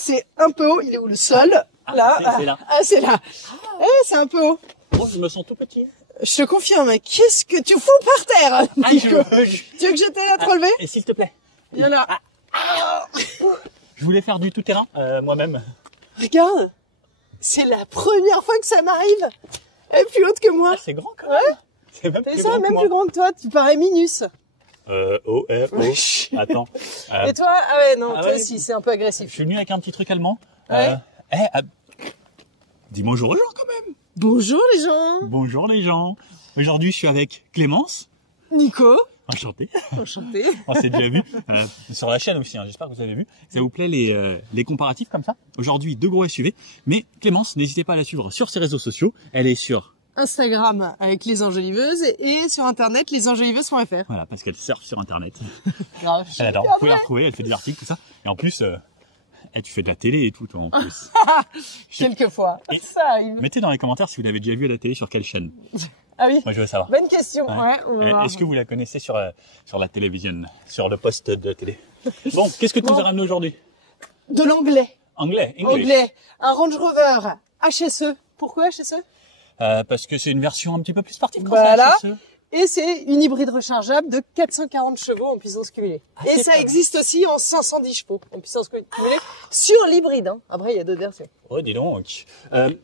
c'est un peu haut. Il est où le sol? Là. C'est là. Ah, c'est là. C'est un peu haut. Oh, je me sens tout petit. Je te confirme. Qu'est-ce que tu fous par terre, Nico? Tu veux que je t'aide à te relever? Et s'il te plaît. Viens là. Je voulais faire du tout-terrain, moi-même. Regarde. C'est la première fois que ça m'arrive. Elle est plus haute que moi. Ah, c'est grand quand même. Ouais. C'est même C'est plus ça, grand que même moi. plus grand que toi. Tu parais minus. Attends. Et toi? Ah ouais, non, Ah toi ouais. aussi, c'est un peu Je agressif. suis venu avec un petit truc allemand. Ouais. Dis bonjour aux gens quand même. Bonjour les gens. Bonjour les gens. Aujourd'hui, je suis avec Clémence. Nico. Enchanté. Enchanté. On s'est déjà vu sur la chaîne aussi. Hein. J'espère que vous avez vu. Ça vous plaît les comparatifs comme ça. Aujourd'hui, 2 gros SUV. Mais Clémence, n'hésitez pas à la suivre sur ses réseaux sociaux. Elle est sur Instagram avec les enjoliveuses et sur internet lesenjoliveuses.fr. voilà parce qu'elle surfe sur internet. Grave. Elle adore. Vous pouvez la retrouver. Elle fait des articles tout ça. Et en plus, tu fais de la télé et tout toi, en plus. Quelquefois. Et- Ça arrive. Mettez dans les commentaires si vous l'avez déjà vu à la télé sur quelle chaîne. Ah oui. Moi, je veux savoir. Bonne question. Ouais. Ouais, on va voir. Est-ce que vous la connaissez sur la télévision, sur le poste de télé? Bon, qu'est-ce que tu nous as ramené aujourd'hui? De l'anglais. Anglais. Anglais. Un Range Rover HSE. Pourquoi HSE? Parce que c'est une version un petit peu plus sportive. Quand Voilà. c'est HSE. Et c'est une hybride rechargeable de 440 chevaux en puissance cumulée. Et c'est ça pas mal. existe aussi en 510 chevaux en puissance cumulée sur l'hybride. Hein. Après, il y a d'autres versions. Oh, dis donc.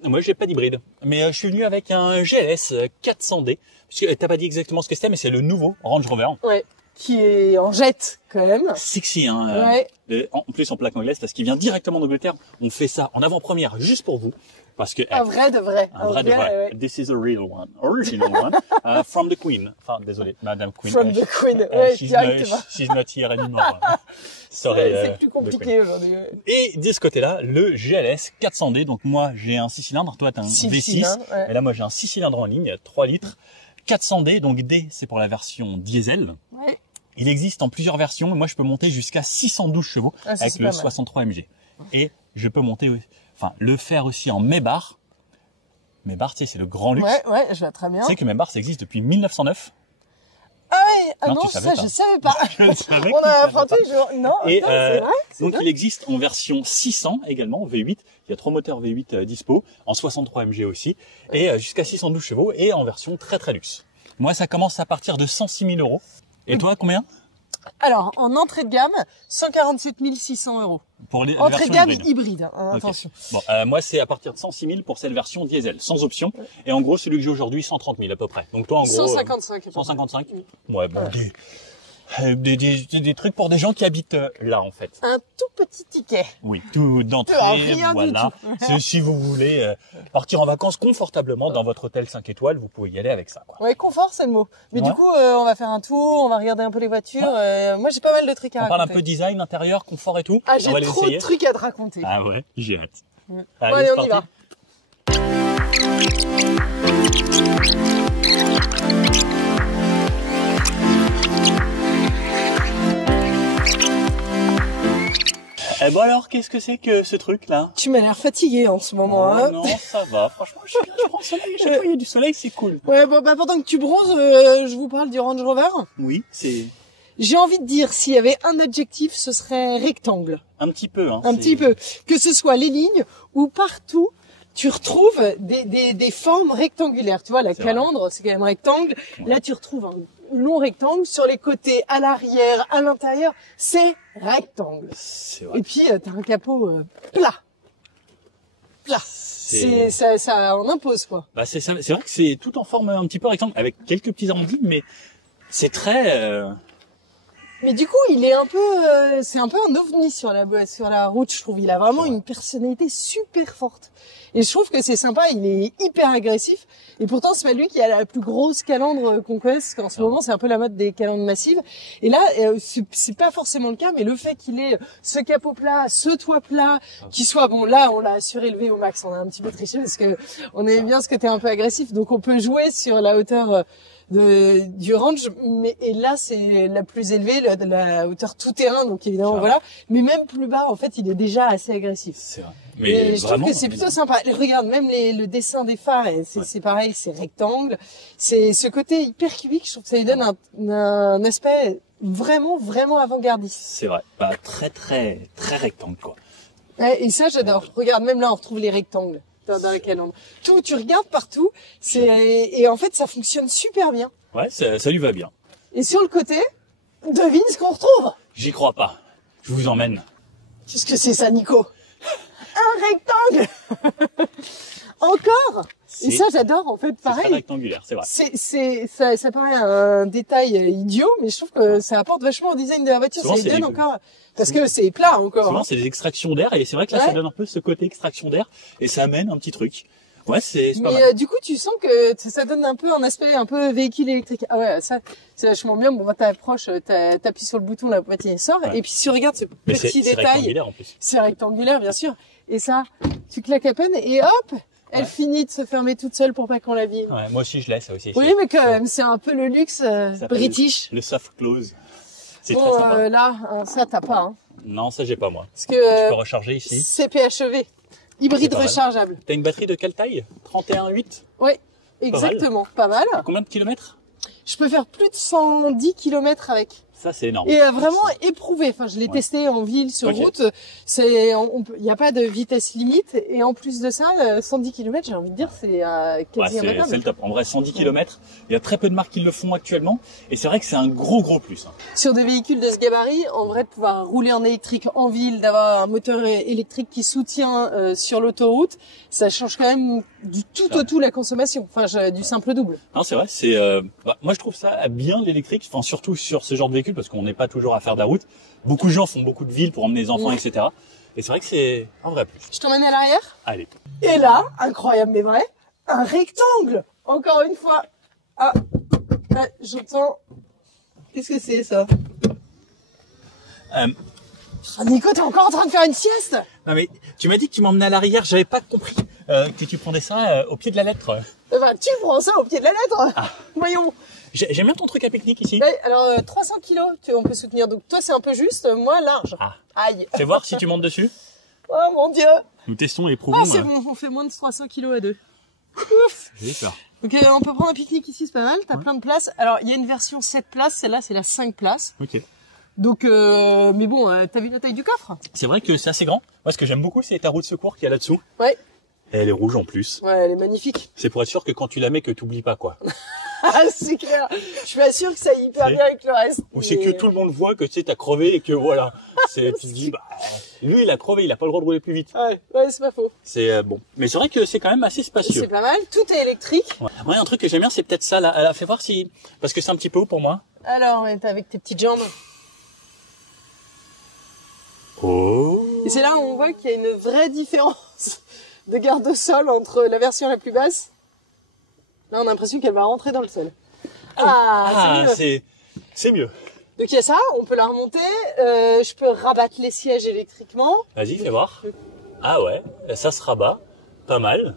Moi, j'ai pas d'hybride. Mais je suis venu avec un GLS 400D. Parce que t'as pas dit exactement ce que c'était, mais c'est le nouveau Range Rover. Ouais. Qui est en jet, quand même. Sexy, hein. Ouais. En plus, en plaque anglaise, parce qu'il vient directement d'Angleterre. On fait ça en avant-première juste pour vous. Parce que, Un vrai de vrai. un vrai de vrai. ouais. This is a real one. Original one. From the Queen. Enfin, désolé, Madame Queen. From the Queen. Ouais, directement. She's not here anymore. Sorry, C'est plus the compliqué aujourd'hui. Ouais. Et de ce côté-là, le GLS 400D. Donc moi, j'ai un 6 cylindres, toi t'as un Six V6. cylindres, ouais. Et là, moi, j'ai un 6 cylindres en ligne, 3 litres. 400D, donc D, c'est pour la version diesel. Ouais. Il existe en plusieurs versions. Et moi, je peux monter jusqu'à 612 chevaux Ah, ça, avec c'est le pas mal. 63 MG. Et je peux monter, le faire aussi en Maybach. Maybach, tu sais, c'est le grand luxe. Ouais, je vois très bien. Tu sais que Maybach, ça existe depuis 1909. Ah ouais, ah Non, non, tu savais ça, pas. je savais pas. Je ne savais On que tu a savais affronté pas. le jour. Non, Et putain, c'est vrai. c'est donc vrai. il existe en version 600 également, V8. Il y a 3 moteurs V8 dispo, en 63 MG aussi, et jusqu'à 612 chevaux, et en version très très luxe. Moi, ça commence à partir de 106 000 euros. Et toi, combien? Alors, en entrée de gamme, 147 600 euros. Pour les Entrée de versions gamme hybrides. hybride, hein, Ok. attention. Bon, moi, c'est à partir de 106 000 pour cette version diesel, sans option. Et en gros, celui que j'ai aujourd'hui, 130 000 à peu près. Donc toi, en gros... 155. 155. Ouais, bon, des trucs pour des gens qui habitent là, en fait. Un tout petit ticket. Oui, tout d'entrée, Rien du voilà. C'est si vous voulez partir en vacances confortablement dans votre hôtel 5 étoiles, vous pouvez y aller avec ça, quoi. Ouais, confort, c'est le mot. Mais Ouais. du coup, on va faire un tour, on va regarder un peu les voitures. Moi, j'ai pas mal de trucs à On raconter. parle un peu design, intérieur, confort et tout. Ah, On va j'ai les trop essayer. de trucs à te raconter. Ah ouais, j'ai hâte. Bon, Allez, allez, c'est on y parti. va. Eh ben alors, qu'est-ce que c'est que ce truc-là? Tu m'as l'air fatigué en ce moment. Oh, Hein. non, ça va. Franchement, je prends le soleil. À chaque fois, il y a du soleil, c'est cool. Ouais, bon, bah, pendant que tu bronzes, je vous parle du Range Rover. Oui, c'est J'ai envie de dire, s'il y avait un adjectif, ce serait rectangle. un petit peu. Hein, Un c'est- petit peu. Que ce soit les lignes ou partout, tu retrouves des formes rectangulaires. Tu vois, la C'est calandre, c'est quand même rectangle. Là, tu retrouves un long rectangle. Sur les côtés, à l'arrière, à l'intérieur, c'est rectangle. C'est vrai. Et puis, t'as un capot plat. Plat. C'est- Ça en impose, quoi. Bah, c'est ça. C'est vrai que c'est tout en forme un petit peu rectangle, avec quelques petits arrondis, mais c'est très... Mais du coup, il est un peu, c'est un peu un ovni sur la route, je trouve. Il a vraiment une personnalité super forte. Et je trouve que c'est sympa, il est hyper agressif. Et pourtant, c'est pas lui qui a la plus grosse calandre qu'on connaisse, parce qu'en ce moment, c'est un peu la mode des calandres massives. Et là, c'est pas forcément le cas, mais le fait qu'il ait ce capot plat, ce toit plat, qui soit, bon, là, on l'a surélevé au max. On a un petit peu triché parce que on aimait bien ce côté un peu agressif. Donc, on peut jouer sur la hauteur du range, mais et là c'est la plus élevée, la hauteur tout terrain, donc évidemment Ça. voilà. Mais même plus bas, en fait, il est déjà assez agressif. C'est vrai. Et je trouve vraiment, que c'est plutôt sympa. Regarde, même le dessin des phares, c'est pareil, c'est rectangle. C'est ce côté hyper cubique, je trouve que ça lui donne un aspect vraiment avant-gardiste. C'est vrai. Bah, très rectangle, quoi. Ouais, et ça, j'adore. Regarde, même là, on retrouve les rectangles dans les calandres. Tout, tu regardes partout, et en fait, ça fonctionne super bien. Ouais, ça lui va bien. Et sur le côté, devine ce qu'on retrouve. J'y crois pas. Je vous emmène. Qu'est-ce que c'est ça, Nico? Un rectangle. Encore. Et ça, j'adore, en fait, pareil. C'est rectangulaire, c'est vrai. Ça paraît un détail idiot, mais je trouve que ça apporte vachement au design de la voiture. Souvent, ça lui donne encore, parce que c'est plat encore. Souvent, c'est des extractions d'air, et c'est vrai que là, ça donne un peu ce côté extraction d'air, et ça amène un petit truc. Ouais, c'est pas mal. Mais du coup, tu sens que ça donne un peu un aspect un peu véhicule électrique. Ah ouais, ça, c'est vachement bien. Bon, bah, t'approches, t'appuies sur le bouton, la boîtier sort, et puis si tu regardes ce petit détail. C'est rectangulaire, en plus. C'est rectangulaire, bien sûr. Et ça, tu claques à peine, et hop! Elle finit de se fermer toute seule pour pas qu'on l'abîme. Ouais, moi aussi je laisse ça aussi. Oui, mais quand même, c'est un peu le luxe british. Le soft close. C'est bon, très sympa. là, ça t'as pas. Hein. Non, ça j'ai pas moi. Parce que je peux recharger ici. CPHEV, hybride rechargeable. T'as une batterie de quelle taille? 31,8? Oui, exactement. Pas mal. Combien de kilomètres? Je peux faire plus de 110 km avec. Ça c'est énorme. Et vraiment éprouvé. Enfin, je l'ai testé en ville, sur route. Il n'y a pas de vitesse limite. Et en plus de ça, 110 km, j'ai envie de dire, c'est quasi imbattable. C'est le top. En vrai, 110 km, il y a très peu de marques qui le font actuellement. Et c'est vrai que c'est un gros plus. Sur des véhicules de ce gabarit, en vrai, de pouvoir rouler en électrique en ville, d'avoir un moteur électrique qui soutient sur l'autoroute, ça change quand même du tout au tout la consommation. Enfin, du simple double. Non, c'est vrai. Moi, je trouve ça bien l'électrique. Enfin, surtout sur ce genre de véhicule, parce qu'on n'est pas toujours à faire de la route. Beaucoup de gens font beaucoup de villes pour emmener les enfants, etc. Et c'est vrai que c'est un vrai plus. Je t'emmène à l'arrière? Allez. Et là, incroyable mais vrai, un rectangle. Encore une fois. Ah, j'entends. Qu'est-ce que c'est ça? Nico, t'es encore en train de faire une sieste? Non mais tu m'as dit que tu m'emmenais à l'arrière, j'avais pas compris que tu prenais ça au pied de la lettre. Tu prends ça au pied de la lettre. Voyons. J'aime bien ton truc à pique-nique ici. Ouais, alors 300 kilos, on peut soutenir. Donc toi c'est un peu juste, moi large. Aïe. Fais voir si tu montes dessus. Oh mon dieu. Nous testons et éprouvons. C'est bon, on fait moins de 300 kilos à deux. Ouf. J'ai peur. Donc on peut prendre un pique-nique ici, c'est pas mal. T'as plein de places. Alors il y a une version 7 places, celle-là c'est la 5 places. Ok. Donc, mais bon, t'as vu la taille du coffre? C'est vrai que c'est assez grand. Moi, ce que j'aime beaucoup, c'est ta roue de secours qu'il y a là-dessous. Ouais. Et elle est rouge en plus. Ouais, elle est magnifique. C'est pour être sûr que quand tu la mets, que t'oublies pas, quoi. C'est clair. Je suis pas sûr que ça aille hyper bien avec le reste. Ou c'est que tout le monde voit que tu sais, t'as crevé et que voilà. Tu te dis, lui, il a crevé, il a pas le droit de rouler plus vite. Ouais, c'est pas faux. C'est bon. Mais c'est vrai que c'est quand même assez spacieux. C'est pas mal. Tout est électrique. Ouais, un truc que j'aime bien, c'est peut-être ça, là. Elle a fait voir si, parce que c'est un petit peu haut pour moi. Alors, t'es avec tes petites jambes. Oh. Et c'est là où on voit qu'il y a une vraie différence de garde au sol entre la version la plus basse. Là, on a l'impression qu'elle va rentrer dans le sol. C'est mieux. Donc il y a ça, on peut la remonter. Je peux rabattre les sièges électriquement. Vas-y, fais voir. Ah ouais, ça se rabat. Pas mal.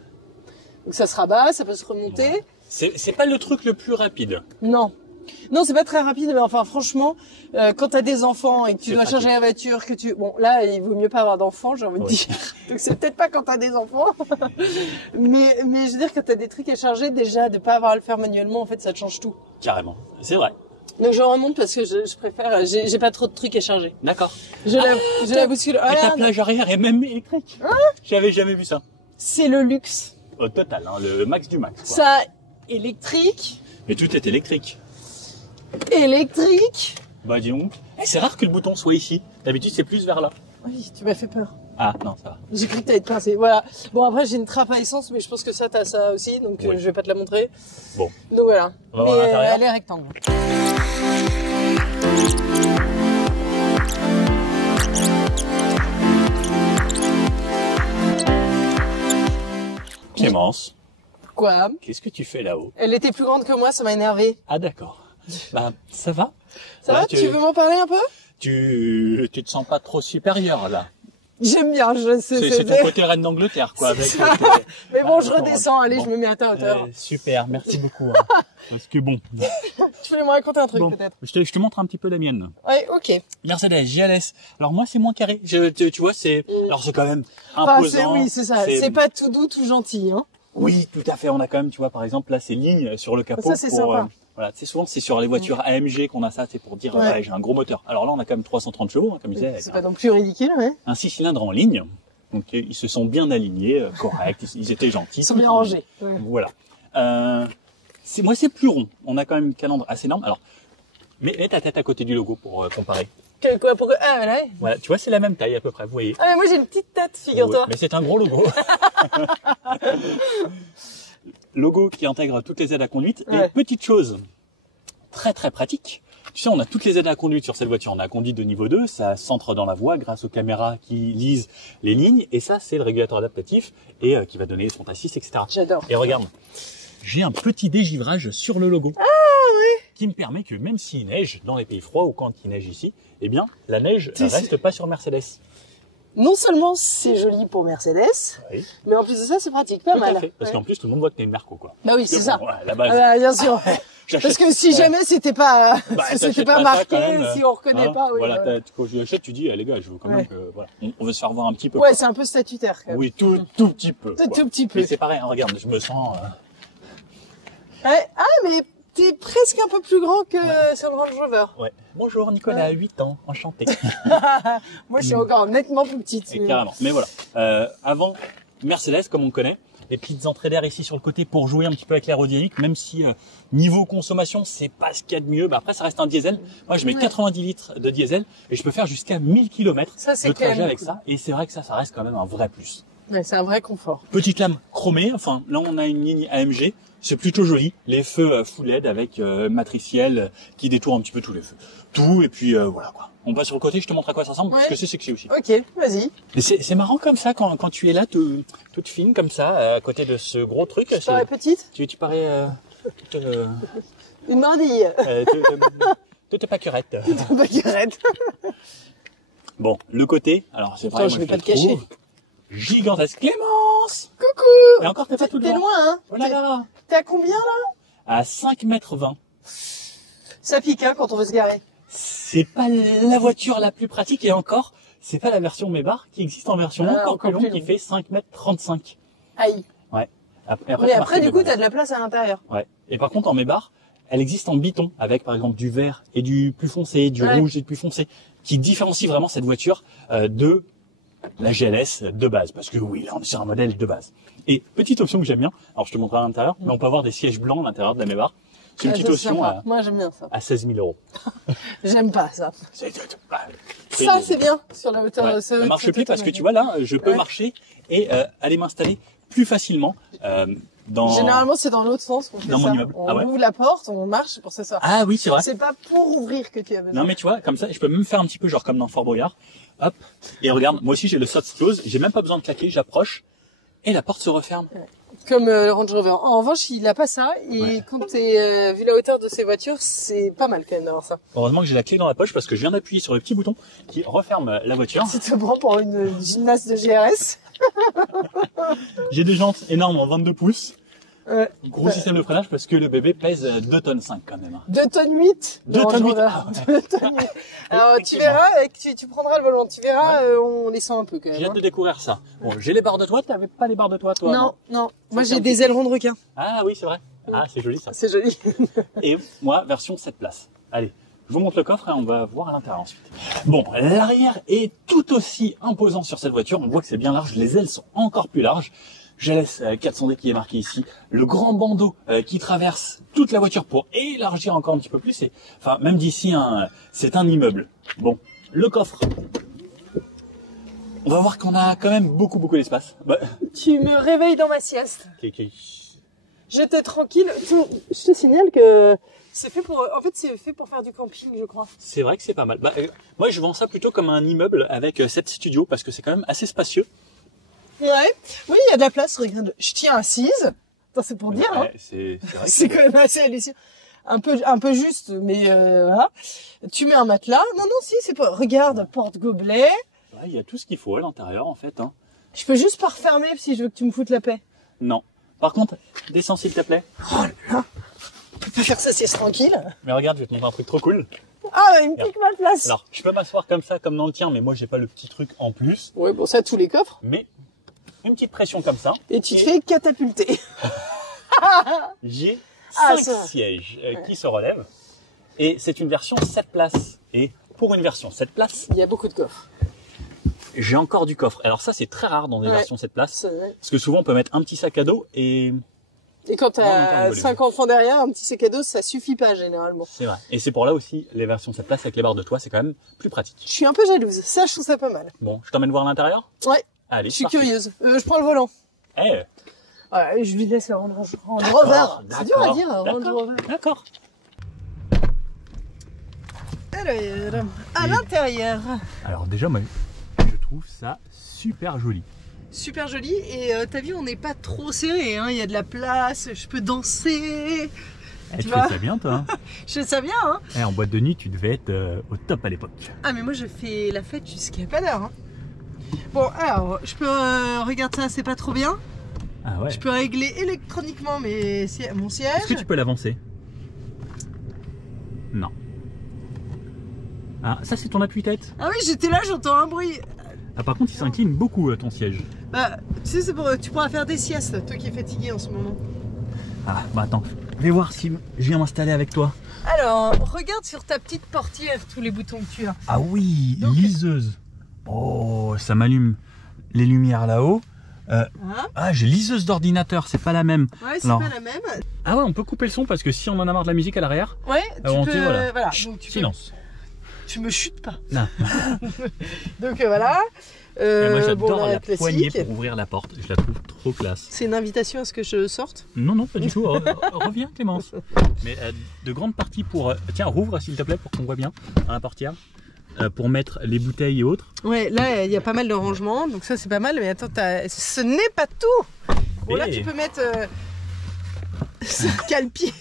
Donc ça se rabat, ça peut se remonter. Ouais. C'est pas le truc le plus rapide. Non. Non, c'est pas très rapide, mais enfin, franchement, quand t'as des enfants et que tu dois charger la voiture, bon, là, il vaut mieux pas avoir d'enfants, j'ai envie de dire. Donc c'est peut-être pas quand t'as des enfants. mais je veux dire, quand t'as des trucs à charger, déjà, de pas avoir à le faire manuellement, en fait, ça te change tout. Carrément. C'est vrai. Donc je remonte parce que je préfère, j'ai pas trop de trucs à charger. D'accord. Je la bouscule. Et ta plage arrière est même électrique. J'avais jamais vu ça. C'est le luxe. Au total, hein, le max du max, quoi. Ça, électrique. Mais tout est électrique. Électrique. Bah dis donc. C'est rare que le bouton soit ici. D'habitude c'est plus vers là. Oui, tu m'as fait peur. Ah non, ça va. J'ai cru que t'allais te pincer. Voilà. Bon, après j'ai une trappe à essence, mais je pense que ça t'as ça aussi, donc je vais pas te la montrer. Bon. Donc voilà. On va voir l'intérieur. Elle est rectangle. Clémence. Quoi? Qu'est-ce que tu fais là-haut? Elle était plus grande que moi, ça m'a énervé. Ah d'accord. Bah ça va. Ça va? Tu veux m'en parler un peu? Tu te sens pas trop supérieur là? J'aime bien, c'est ton côté reine d'Angleterre, quoi. Avec mais bon, je redescends, allez, je me mets à ta hauteur. Super, merci beaucoup. Hein. Parce que bon. Tu voulais me raconter un truc peut-être? Je te montre un petit peu la mienne. Ouais, ok. Mercedes GLS. Alors moi, c'est moins carré. Tu vois, alors c'est quand même imposant. Oui, c'est ça. C'est pas tout doux, tout gentil, hein. Oui, tout à fait. On a quand même, tu vois, par exemple, là, ces lignes sur le capot. Ça, c'est sympa. Voilà, c'est souvent c'est sur les voitures AMG qu'on a ça, c'est pour dire j'ai un gros moteur. Alors là, on a quand même 330 chevaux, hein, comme je disais. C'est pas non plus ridicule, ouais. Un 6 cylindres en ligne. Donc ils se sont bien alignés, corrects, ils étaient gentils. Ils sont bien rangés. Ouais. Voilà. Moi c'est plus rond. On a quand même une calandre assez énorme. Alors, mets ta tête à côté du logo pour comparer. Quoi, pourquoi? Ah, voilà. Voilà, tu vois, c'est la même taille à peu près, vous voyez. Ah, mais moi j'ai une petite tête, figure-toi. Ouais, mais c'est un gros logo. Logo qui intègre toutes les aides à conduite. Ouais. Et petite chose très très pratique. Tu sais, on a toutes les aides à conduite sur cette voiture. On a la conduite de niveau 2, ça centre dans la voie grâce aux caméras qui lisent les lignes. Et ça, c'est le régulateur adaptatif et qui va donner son assist, etc. J'adore. Et regarde, j'ai un petit dégivrage sur le logo. Ah ouais. Qui me permet que même s'il neige dans les pays froids ou quand il neige ici, eh bien, la neige Tu ne sais- reste pas sur Mercedes. Non seulement c'est joli pour Mercedes, Oui, mais en plus de ça, c'est pratique, pas tout mal. à fait. Parce Ouais. qu'en plus, tout le monde voit que t'es une Merco, quoi. Bah oui, c'est ça. Bon, ouais, la base. Ah bah, bien sûr. J'achète- Parce que si jamais c'était pas, Bah, c'était t'achètes pas ça marqué, quand même, si on reconnaît hein, pas, oui. Voilà, voilà. quand je l'achète, tu dis, les gars, je veux quand même Ouais. que, voilà, on veut se faire voir un petit peu. Ouais, quoi. c'est un peu statutaire, quand même. Oui, tout petit peu. Tout quoi. petit peu. Mais c'est pareil, hein, regarde, je me sens. Ouais. Ah, mais t'es presque un peu plus grand que sur le Range Rover. Ouais. Bonjour, Nicolas, 8 ans, enchanté. Moi, je suis encore nettement plus petite. Et carrément. Mais voilà. Avant, Mercedes, comme on connaît, les petites entrées d'air ici sur le côté pour jouer un petit peu avec l'aérodynamique, même si niveau consommation, c'est pas ce qu'il y a de mieux. Bah, après, ça reste un diesel. Moi, je mets Ouais. 90 litres de diesel et je peux faire jusqu'à 1000 km Ça, c'est de quand même trajet avec cool. ça. Et c'est vrai que ça reste quand même un vrai plus. Ouais, c'est un vrai confort. Petite lame chromée. Enfin, là, on a une ligne AMG. C'est plutôt joli. Les feux full LED avec matriciel qui détourne un petit peu tous les feux. Tout, et puis voilà quoi. On passe sur le côté, je te montre à quoi ça ressemble, parce Ouais. que c'est sexy aussi. Ok, vas-y. Et c'est marrant comme ça, quand tu es là, toute fine comme ça, à côté de ce gros truc. Tu parais petite? Tu parais toute, Une mordille. toute pâquerette. Baguerette. Bon, le côté, alors c'est Attends, pareil, je moi vais pas le te cacher. trouve gigantesque. Clémence! Coucou. Et encore, t'es pas tout T'es loin. loin, hein? Oh là là! T'es à combien, là? À 5,20 m. Ça pique, hein, quand on veut se garer. C'est pas la voiture la plus pratique et encore, c'est pas la version Mébar qui existe en version Ah, encore encore plus longue plus qui fait 5,35 m. Aïe. Ouais. Mais c'est après, marqué du coup, Mébar. t'as de la place à l'intérieur. Ouais. Et par contre, en Mébar, elle existe en biton, avec par exemple du vert et du plus foncé, du Ouais. rouge et du plus foncé, qui différencie vraiment cette voiture de la GLS de base. Parce que oui, là, on est sur un modèle de base. Et petite option que j'aime bien, alors je te montrerai à l'intérieur, mais on peut avoir des sièges blancs à l'intérieur de la Mébar. C'est une Ah, petite ça, c'est option sympa. Moi, j'aime bien ça. à 16 000 €. J'aime pas ça. Bah, Ça, c'est bien, sur la hauteur. Ouais, ça ça marche plus parce que tu vois là, je peux Ouais. marcher et aller m'installer plus facilement dans. Généralement, c'est dans l'autre sens qu'on fait Dans mon ça. immeuble. On Ah ouais. ouvre la porte, on marche, c'est pour ça. Ah oui, c'est vrai. C'est pas pour ouvrir que tu as besoin. Non mais tu vois, comme ça, je peux même faire un petit peu genre comme dans Fort Boyard. Hop. Et regarde, moi aussi j'ai le soft close, j'ai même pas besoin de claquer, j'approche et la porte se referme. Comme le Range Rover. En revanche, il a pas ça. Et Ouais. quand t'es vu la hauteur de ces voitures, c'est pas mal quand même d'avoir ça. Heureusement que j'ai la clé dans la poche parce que je viens d'appuyer sur le petit bouton qui referme la voiture. Tu te prends pour une gymnaste de GRS. J'ai des jantes énormes en 22 pouces. Ouais. Gros Ouais. système de freinage parce que le bébé pèse 2,5 tonnes quand même. 2 tonnes 8. 2 tonnes 8. Ah ouais. 2 tonnes 8. Alors, tu Effectivement. verras, tu prendras le volant, tu verras, on les sent un peu quand même. J'ai hâte hein. de découvrir ça. Bon, j'ai les barres de toit, t'avais pas les barres de toit toi? Non, non. Moi, c'est j'ai un des petit ailerons de requin. Ah oui, c'est vrai. Ah, c'est joli ça. C'est joli. Et moi, version 7 places. Allez, je vous montre le coffre et on va voir à l'intérieur ensuite. Bon, l'arrière est tout aussi imposant sur cette voiture. On voit que c'est bien large. Les ailes sont encore plus larges. GLS 400D qui est marqué ici. Le grand bandeau qui traverse toute la voiture pour élargir encore un petit peu plus. Et, enfin, même d'ici, c'est un immeuble. Bon, le coffre. On va voir qu'on a quand même beaucoup d'espace. Bah, Tu me réveilles dans ma sieste. ok. J'étais tranquille. Je te signale que c'est fait pour, en fait, c'est fait pour faire du camping, je crois. C'est vrai que c'est pas mal. Bah, moi, je vends ça plutôt comme un immeuble avec 7 studios parce que c'est quand même assez spacieux. Ouais. Oui, il y a de la place. Regarde, je tiens assise. Attends, c'est pour dire, hein. Ouais, c'est vrai. que- C'est quand même assez hallucinant. Un peu juste, mais voilà. Tu mets un matelas. Non, si, c'est pas. Regarde, porte-gobelet. Ouais, il y a tout ce qu'il faut à l'intérieur en fait. Hein. Je peux juste pas refermer si je veux que tu me foutes la paix. Non. Par contre, descends s'il te plaît. Oh là. On peut pas faire ça, c'est tranquille. Mais regarde, je vais te montrer un truc trop cool. Ah, il me pique ma place. Alors, je peux m'asseoir comme ça, comme dans le tien, mais moi j'ai pas le petit truc en plus. Ouais, bon, ça, tous les coffres. Mais une petite pression comme ça. Et tu te fais catapulter. J'ai Ah, 5 ça. sièges qui se relèvent. Et c'est une version 7 places. Et pour une version 7 places, Il y a beaucoup de coffres. j'ai encore du coffre. Alors ça, c'est très rare dans des versions 7 places. C'est vrai. Parce que souvent, on peut mettre un petit sac à dos et... Et quand Ouais, on t'as entend 5 enfants derrière, un petit sac à dos, ça suffit pas généralement. C'est vrai. Et c'est pour là aussi, les versions 7 places avec les barres de toit, c'est quand même plus pratique. Je suis un peu jalouse. Ça, je trouve ça pas mal. Bon, je t'emmène voir l'intérieur? Ouais. Allez, Je suis parfait. curieuse. Je prends le volant. Eh, Ouais, je lui laisse le Range d'accord, Rover. C'est dur à d'accord, dire, Range d'accord, Rover. D'accord. Alors, à l'intérieur. Alors déjà, moi, je trouve ça super joli. Super joli. Et t'as vu, on n'est pas trop serré. Hein. Il y a de la place, je peux danser. Tu vois fais ça bien, toi. Hein. Je fais ça bien, hein. En boîte de nuit, tu devais être au top à l'époque. Ah, mais moi, je fais la fête jusqu'à pas d'heure. Hein. Bon, alors, je peux regarde ça, c'est pas trop bien. Ah ouais. Je peux régler électroniquement mon siège. Est-ce que tu peux l'avancer? Non. Ah, ça c'est ton appuie-tête. Ah oui, j'étais là, j'entends un bruit. Ah, par contre, il s'incline beaucoup ton siège. Bah, tu sais, tu pourras faire des siestes, toi qui es fatigué en ce moment. Ah, bah attends, je vais voir si je viens m'installer avec toi. Alors, regarde sur ta petite portière tous les boutons que tu as. Ah oui, Donc, liseuse. Oh, ça m'allume les lumières là-haut. Hein Ah, j'ai liseuse d'ordinateur, c'est pas la même. Ouais, c'est Alors. pas la même. Ah ouais, on peut couper le son parce que si on en a marre de la musique à l'arrière, Ouais, tu on peux. dit, voilà. Donc, tu silence. Tu me chutes pas. Non. Donc voilà. Moi j'adore bon, la classique. poignée pour ouvrir la porte, je la trouve trop classe. C'est une invitation à ce que je sorte. Non, non, pas du tout. Reviens Clémence. Mais de grandes parties pour... tiens, rouvre s'il te plaît pour qu'on voit bien à la portière. Pour mettre les bouteilles et autres. Ouais, là il y a pas mal de rangements, donc ça c'est pas mal. Mais attends, ce n'est pas tout. Bon là tu peux mettre ce cale-pied.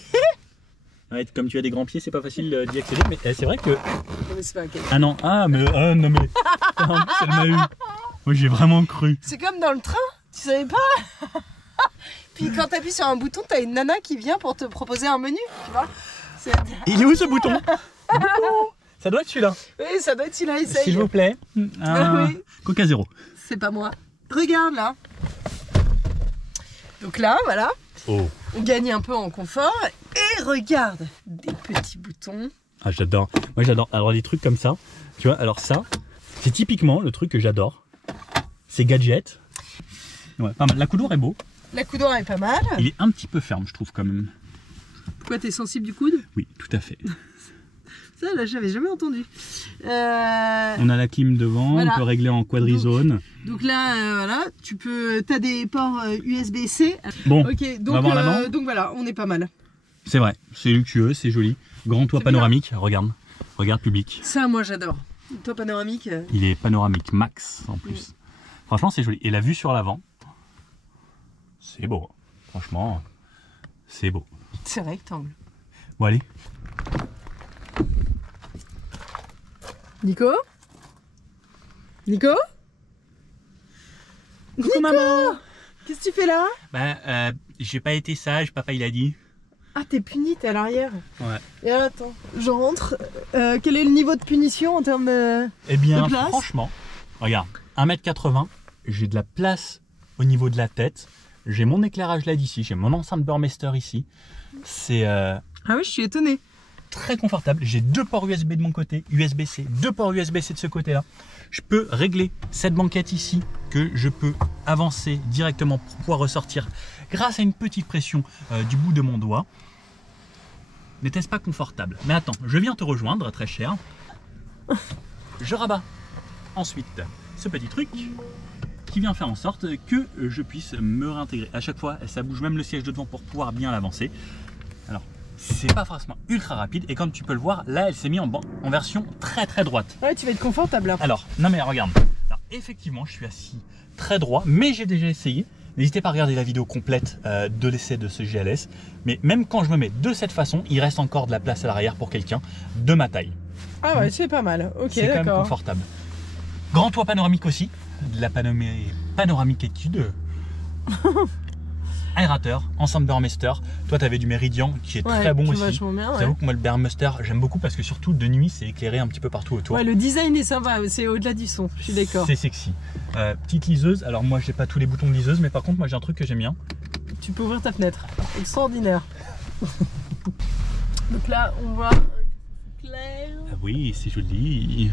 Ouais, comme tu as des grands pieds, c'est pas facile d'y accéder. Mais c'est vrai que... Non mais c'est pas un cale-pied. Ah non, non mais... ça m'a eu. Moi j'ai vraiment cru. C'est comme dans le train, tu savais pas. Puis quand t'appuies sur un bouton, t'as une nana qui vient pour te proposer un menu, tu vois. Il est où ce bouton? Ça doit être celui-là. Oui, ça doit être celui-là, essaye. S'il vous plaît. Oui. Coca zéro. C'est pas moi. Regarde là. Donc là, voilà. Oh. On gagne un peu en confort. Et regarde, des petits boutons. Ah, j'adore. Moi j'adore. Alors les trucs comme ça, tu vois, alors ça, c'est typiquement le truc que j'adore. C'est gadget. Ouais, pas mal. La coudoir est beau. La coudoir est pas mal. Il est un petit peu ferme, je trouve quand même. Pourquoi t'es sensible du coude? Oui, tout à fait. Ça, là, j'avais jamais entendu. On a la clim devant, Voilà. on peut régler en quadrizone. Donc là, voilà, t'as des ports USB-C. Bon, Ok, on va voir l'avant. donc voilà, on est pas mal. C'est vrai, c'est luxueux, c'est joli. Grand toit C'est panoramique, regarde. Regarde public. Ça, moi, j'adore. Le toit panoramique. Il est panoramique max en plus. Franchement, c'est joli. Et la vue sur l'avant, c'est beau. Franchement, c'est beau. C'est rectangle. Bon, allez. Nico? Nico? Coucou maman. Qu'est-ce que tu fais là? Bah, j'ai pas été sage, papa il a dit. Ah, t'es puni, t'es à l'arrière. Ouais. Et alors, attends, je rentre. Quel est le niveau de punition en termes de... Eh bien, De place. franchement, regarde, 1m80, j'ai de la place au niveau de la tête, j'ai mon éclairage là d'ici, j'ai mon enceinte Burmester ici. C'est Ah oui, je suis étonnée. très confortable. J'ai deux ports USB de mon côté, USB-C, deux ports USB-C de ce côté-là. Je peux régler cette banquette ici que je peux avancer directement pour pouvoir ressortir grâce à une petite pression du bout de mon doigt. N'était-ce pas confortable? Mais attends, je viens te rejoindre, très cher. Je rabats ensuite ce petit truc qui vient faire en sorte que je puisse me réintégrer. À chaque fois, ça bouge même le siège de devant pour pouvoir bien l'avancer. Alors, c'est pas forcément ultra rapide et comme tu peux le voir, là, elle s'est mise en version très très droite. Ouais, tu vas être confortable là. Alors, non mais regarde. Alors, effectivement, je suis assis très droit, mais j'ai déjà essayé. N'hésitez pas à regarder la vidéo complète de l'essai de ce GLS. Mais même quand je me mets de cette façon, il reste encore de la place à l'arrière pour quelqu'un de ma taille. Ah ouais, c'est pas mal. Ok, C'est quand même d'accord. confortable. Grand toit panoramique aussi. De la panoramique étude. Aérateur, ensemble Burmester. Toi, tu avais du Meridian qui est très bon aussi. Vachement bien, ouais. J'avoue que moi, le Burmester, j'aime beaucoup parce que surtout de nuit, c'est éclairé un petit peu partout autour. Ouais, le design est sympa, c'est au-delà du son, je suis d'accord. C'est sexy. Petite liseuse. Alors, moi, j'ai pas tous les boutons de liseuse, mais par contre, moi, j'ai un truc que j'aime bien. Tu peux ouvrir ta fenêtre. Extraordinaire. Donc là, on voit clair. Ah oui, c'est joli.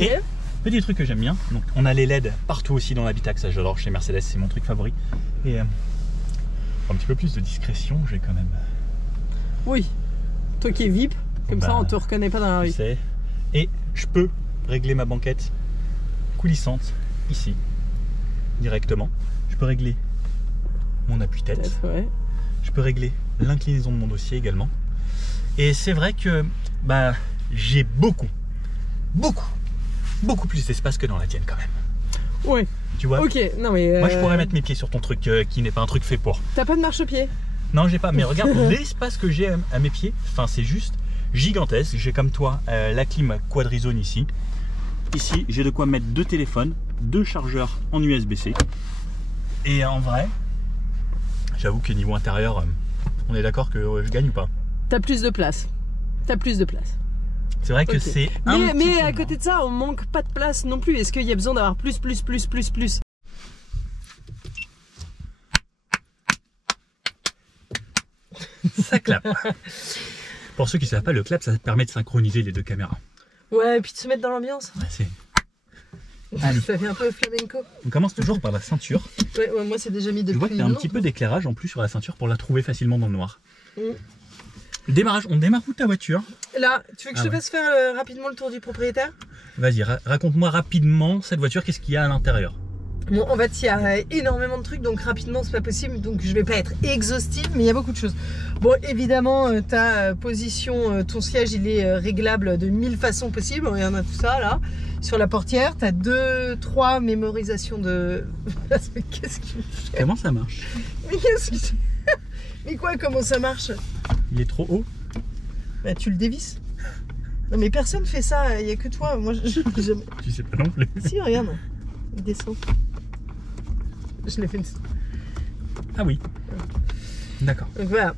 Et Petit truc que j'aime bien, donc on a les LED partout aussi dans l'habitacle, ça j'adore chez Mercedes, c'est mon truc favori. Et pour un petit peu plus de discrétion, j'ai quand même... Oui, toi qui es VIP, comme ça on te reconnaît pas dans la rue. Et je peux régler ma banquette coulissante ici, directement. Je peux régler mon appui-tête, ouais. Je peux régler l'inclinaison de mon dossier également. Et c'est vrai que bah, j'ai beaucoup plus d'espace que dans la tienne quand même. Ouais. Tu vois? Ok, non mais... Moi je pourrais mettre mes pieds sur ton truc qui n'est pas un truc fait pour. T'as pas de marchepied? Non, j'ai pas, mais regarde l'espace que j'ai à mes pieds, enfin c'est juste gigantesque. J'ai comme toi la clim quadrizone ici. Ici, j'ai de quoi mettre 2 téléphones, 2 chargeurs en USB-C. Et en vrai, j'avoue que niveau intérieur, on est d'accord que je gagne ou pas? T'as plus de place. T'as plus de place. C'est vrai que c'est un mais à côté de ça, on manque pas de place non plus. Est-ce qu'il y a besoin d'avoir plus? Ça clappe. Pour ceux qui ne savent pas, le clap, ça permet de synchroniser les 2 caméras. Ouais, et puis de se mettre dans l'ambiance. Ouais, ça fait un peu flamenco. On commence toujours par la ceinture. Ouais, moi c'est déjà mis depuis. Je vois que tu as un petit peu d'éclairage en plus sur la ceinture pour la trouver facilement dans le noir. Démarrage, on démarre où ta voiture? Là, tu veux que je te fasse faire rapidement le tour du propriétaire? Vas-y, raconte-moi rapidement cette voiture, qu'est-ce qu'il y a à l'intérieur? Bon, en fait, il y a énormément de trucs, donc rapidement, c'est pas possible, donc je vais pas être exhaustive, mais il y a beaucoup de choses. Bon, évidemment, ta position, ton siège, il est réglable de 1000 façons possibles. Regarde tout ça, là, sur la portière. Tu as 2-3 mémorisations de... Mais qu'est-ce que... Comment ça marche? Mais qu'est-ce que... Mais quoi, comment ça marche? Il est trop haut? Bah, tu le dévisses. Non, mais personne fait ça, il n'y a que toi. Moi, Tu sais pas non plus. Si, regarde, il descend. Je l'ai fait une... Ah oui. D'accord. Donc voilà.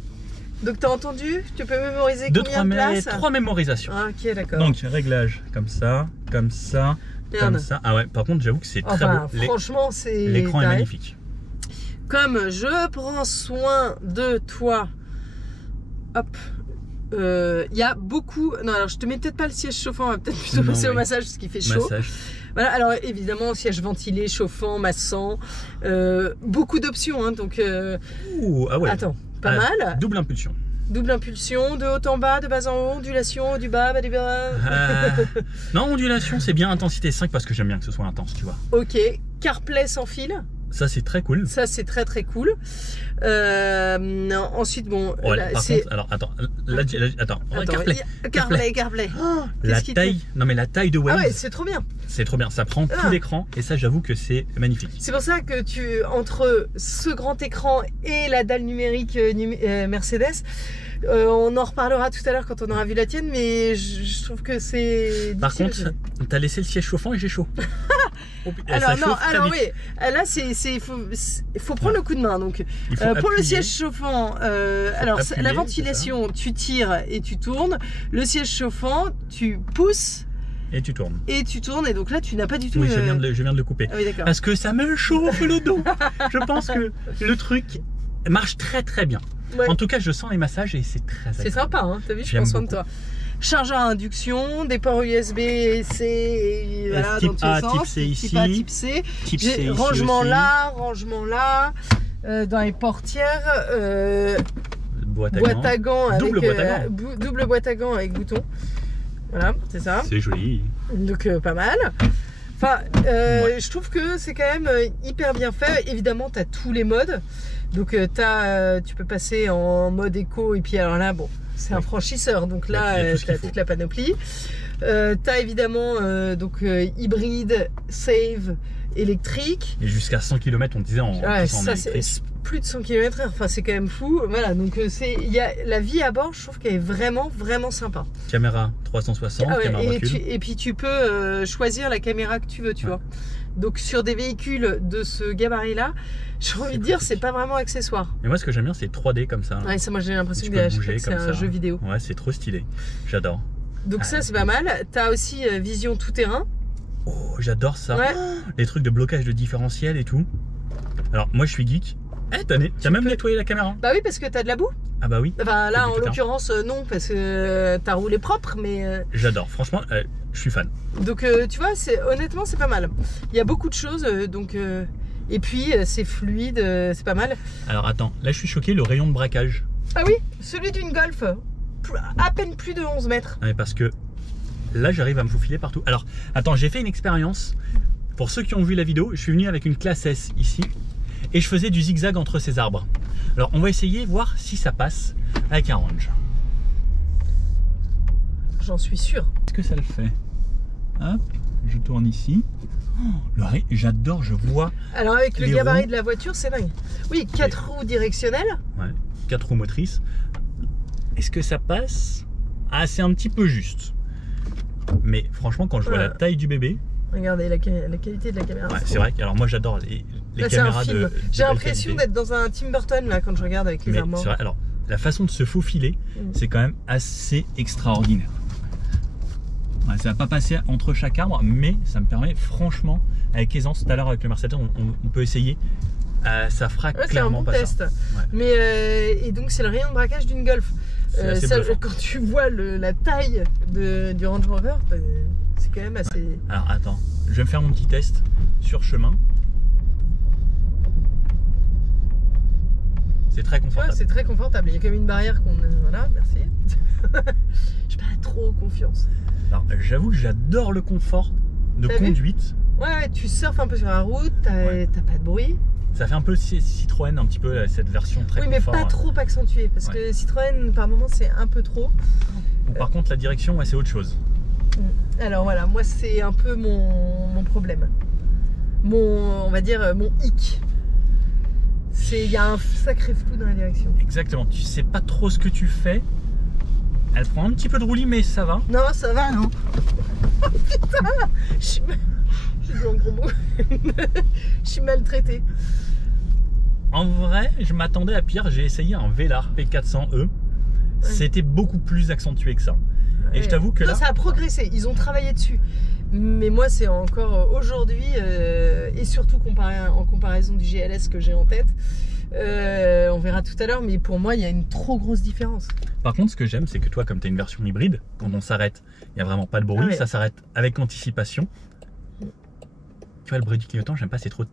Donc t'as entendu? Tu peux mémoriser combien de places? 3 mémorisations. Ah, ok, d'accord. Donc réglage comme ça, comme ça, comme ça. Ah ouais, par contre j'avoue que c'est très beau. Franchement, c'est... L'écran est magnifique. Comme je prends soin de toi. Hop. Il y a beaucoup... Non, alors je te mets peut-être pas le siège chauffant, on va peut-être plutôt passer au massage parce qu'il fait chaud. Massage. Voilà, alors évidemment, siège ventilé, chauffant, massant, beaucoup d'options, hein, donc... Ouh, ah ouais. Attends, pas mal. Double impulsion. Double impulsion, de haut en bas, de bas en haut, ondulation, du bas, du bas. Non, ondulation, c'est bien intensité 5 parce que j'aime bien que ce soit intense, tu vois. Ok, CarPlay sans fil. Ça, c'est très cool. Ça, c'est très très cool. Ensuite, bon... Ouais, là, par contre, alors, attends. Attends, CarPlay. Oh, la taille, non mais la taille de Waze. Ah ouais, c'est trop bien. C'est trop bien, ça prend tout l'écran et ça, j'avoue que c'est magnifique. C'est pour ça que entre ce grand écran et la dalle numérique Mercedes, on en reparlera tout à l'heure quand on aura vu la tienne, mais je trouve que c'est... Par contre, t'as laissé le siège chauffant et j'ai chaud. Alors non, alors oui, là faut prendre le coup de main. Donc pour le siège chauffant, alors appuyer, la ventilation, tu tires et tu tournes. Le siège chauffant, tu pousses. Et tu tournes. Et donc là, tu n'as pas du tout... Oui, je viens de le couper. Ah oui, d'accord. Parce que ça me chauffe le dos. Je pense que le truc marche très très bien. Ouais. En tout cas, je sens les massages et c'est très agréable. C'est sympa, hein, t'as vu, je prends soin de toi. Chargeur à induction, des ports USB-C, et voilà, type dans tous A, les sens. type C ici. Type A, type C. Type C ici rangement aussi. Rangement là. Dans les portières, boîte à gants avec double boîte à gants avec bouton. Voilà, c'est ça. C'est joli. Donc pas mal. Enfin, je trouve que c'est quand même hyper bien fait. Évidemment, tu as tous les modes. Donc tu peux passer en mode éco et puis alors là, bon, c'est un franchisseur. Donc là, tu as toute la panoplie. Tu as évidemment hybride, save, électrique. Et jusqu'à 100 km, on disait en ça c'est plus de 100 km/h. Enfin, c'est quand même fou. Voilà, donc la vie à bord, je trouve qu'elle est vraiment, vraiment sympa. Caméra 360, caméra recul. Et puis tu peux choisir la caméra que tu veux, tu vois. Donc sur des véhicules de ce gabarit-là, j'ai envie de dire, c'est pas vraiment accessoire. Mais moi, ce que j'aime bien, c'est 3D comme ça. Ouais, ça, moi j'ai l'impression que c'est un jeu vidéo. Ouais, c'est trop stylé. J'adore. Donc ça, c'est pas mal. T'as aussi vision tout-terrain. Oh, j'adore ça. Ouais. Les trucs de blocage de différentiel et tout. Alors, moi, je suis geek. T'as même nettoyé la caméra? Bah oui, parce que t'as de la boue. Ah bah oui. Enfin là, en l'occurrence, non, parce que t'as roulé propre, mais... J'adore. Franchement, je suis fan. Donc tu vois, honnêtement c'est pas mal. Il y a beaucoup de choses, et puis c'est fluide, c'est pas mal. Alors attends, là je suis choqué, le rayon de braquage. Ah oui, celui d'une Golf, à peine plus de 11 mètres. Ouais, parce que là j'arrive à me faufiler partout. Alors attends, j'ai fait une expérience. Pour ceux qui ont vu la vidéo, je suis venu avec une classe S ici et je faisais du zigzag entre ces arbres. Alors on va essayer, voir si ça passe avec un range. J'en suis sûr. Est-ce que ça le fait? Hop, je tourne ici. Oh, j'adore, je vois. Alors avec le gabarit roues. de la voiture, c'est dingue. Oui, 4 roues directionnelles. Ouais, 4 roues motrices. Est-ce que ça passe? Ah, c'est un petit peu juste. Mais franchement, quand je vois la taille du bébé... Regardez la qualité de la caméra. Ouais, c'est vrai que alors moi j'adore les là, caméras de J'ai l'impression d'être dans un Tim Burton là quand je regarde avec les armoires. C'est vrai, alors la façon de se faufiler, c'est quand même assez extraordinaire. Ouais, ça va pas passer entre chaque arbre, mais ça me permet franchement, avec aisance, tout à l'heure avec le Mercedes, on peut essayer. Ça fera clairement un bon pas test. ça. Ouais. Mais et donc c'est le rayon de braquage d'une Golf. Ça, quand tu vois la taille du Range Rover, c'est quand même assez... Ouais. Alors attends, je vais me faire mon petit test sur chemin. C'est très confortable. Ouais, c'est très confortable. Il y a quand même une barrière qu'on... Voilà, merci. J'ai pas trop confiance. Alors j'avoue que j'adore le confort de conduite. Ouais, tu surfes un peu sur la route, t'as pas de bruit. Ça fait un peu Citroën, un petit peu cette version très confort. Oui, mais pas trop accentué, parce que Citroën, par moment, c'est un peu trop. Bon, par contre, la direction, ouais, c'est autre chose. Alors voilà, moi, c'est un peu mon problème. On va dire, mon hic. Il y a un sacré flou dans la direction. Exactement, tu sais pas trop ce que tu fais. Elle prend un petit peu de roulis, mais ça va. Non, ça va, non. Oh putain, j'ai dit un gros mot. Je suis maltraitée. En vrai, je m'attendais à pire. J'ai essayé un Velar P400e. C'était beaucoup plus accentué que ça. Et je t'avoue que là... ça a progressé. Ils ont travaillé dessus. Mais moi, c'est encore aujourd'hui, et surtout en comparaison du GLS que j'ai en tête, on verra tout à l'heure, mais pour moi, il y a une trop grosse différence. Par contre, ce que j'aime, c'est que toi, comme tu as une version hybride, quand on s'arrête, il n'y a vraiment pas de bruit. Ça s'arrête avec anticipation. Tu vois, le bruit du clignotant, j'aime pas, c'est trop...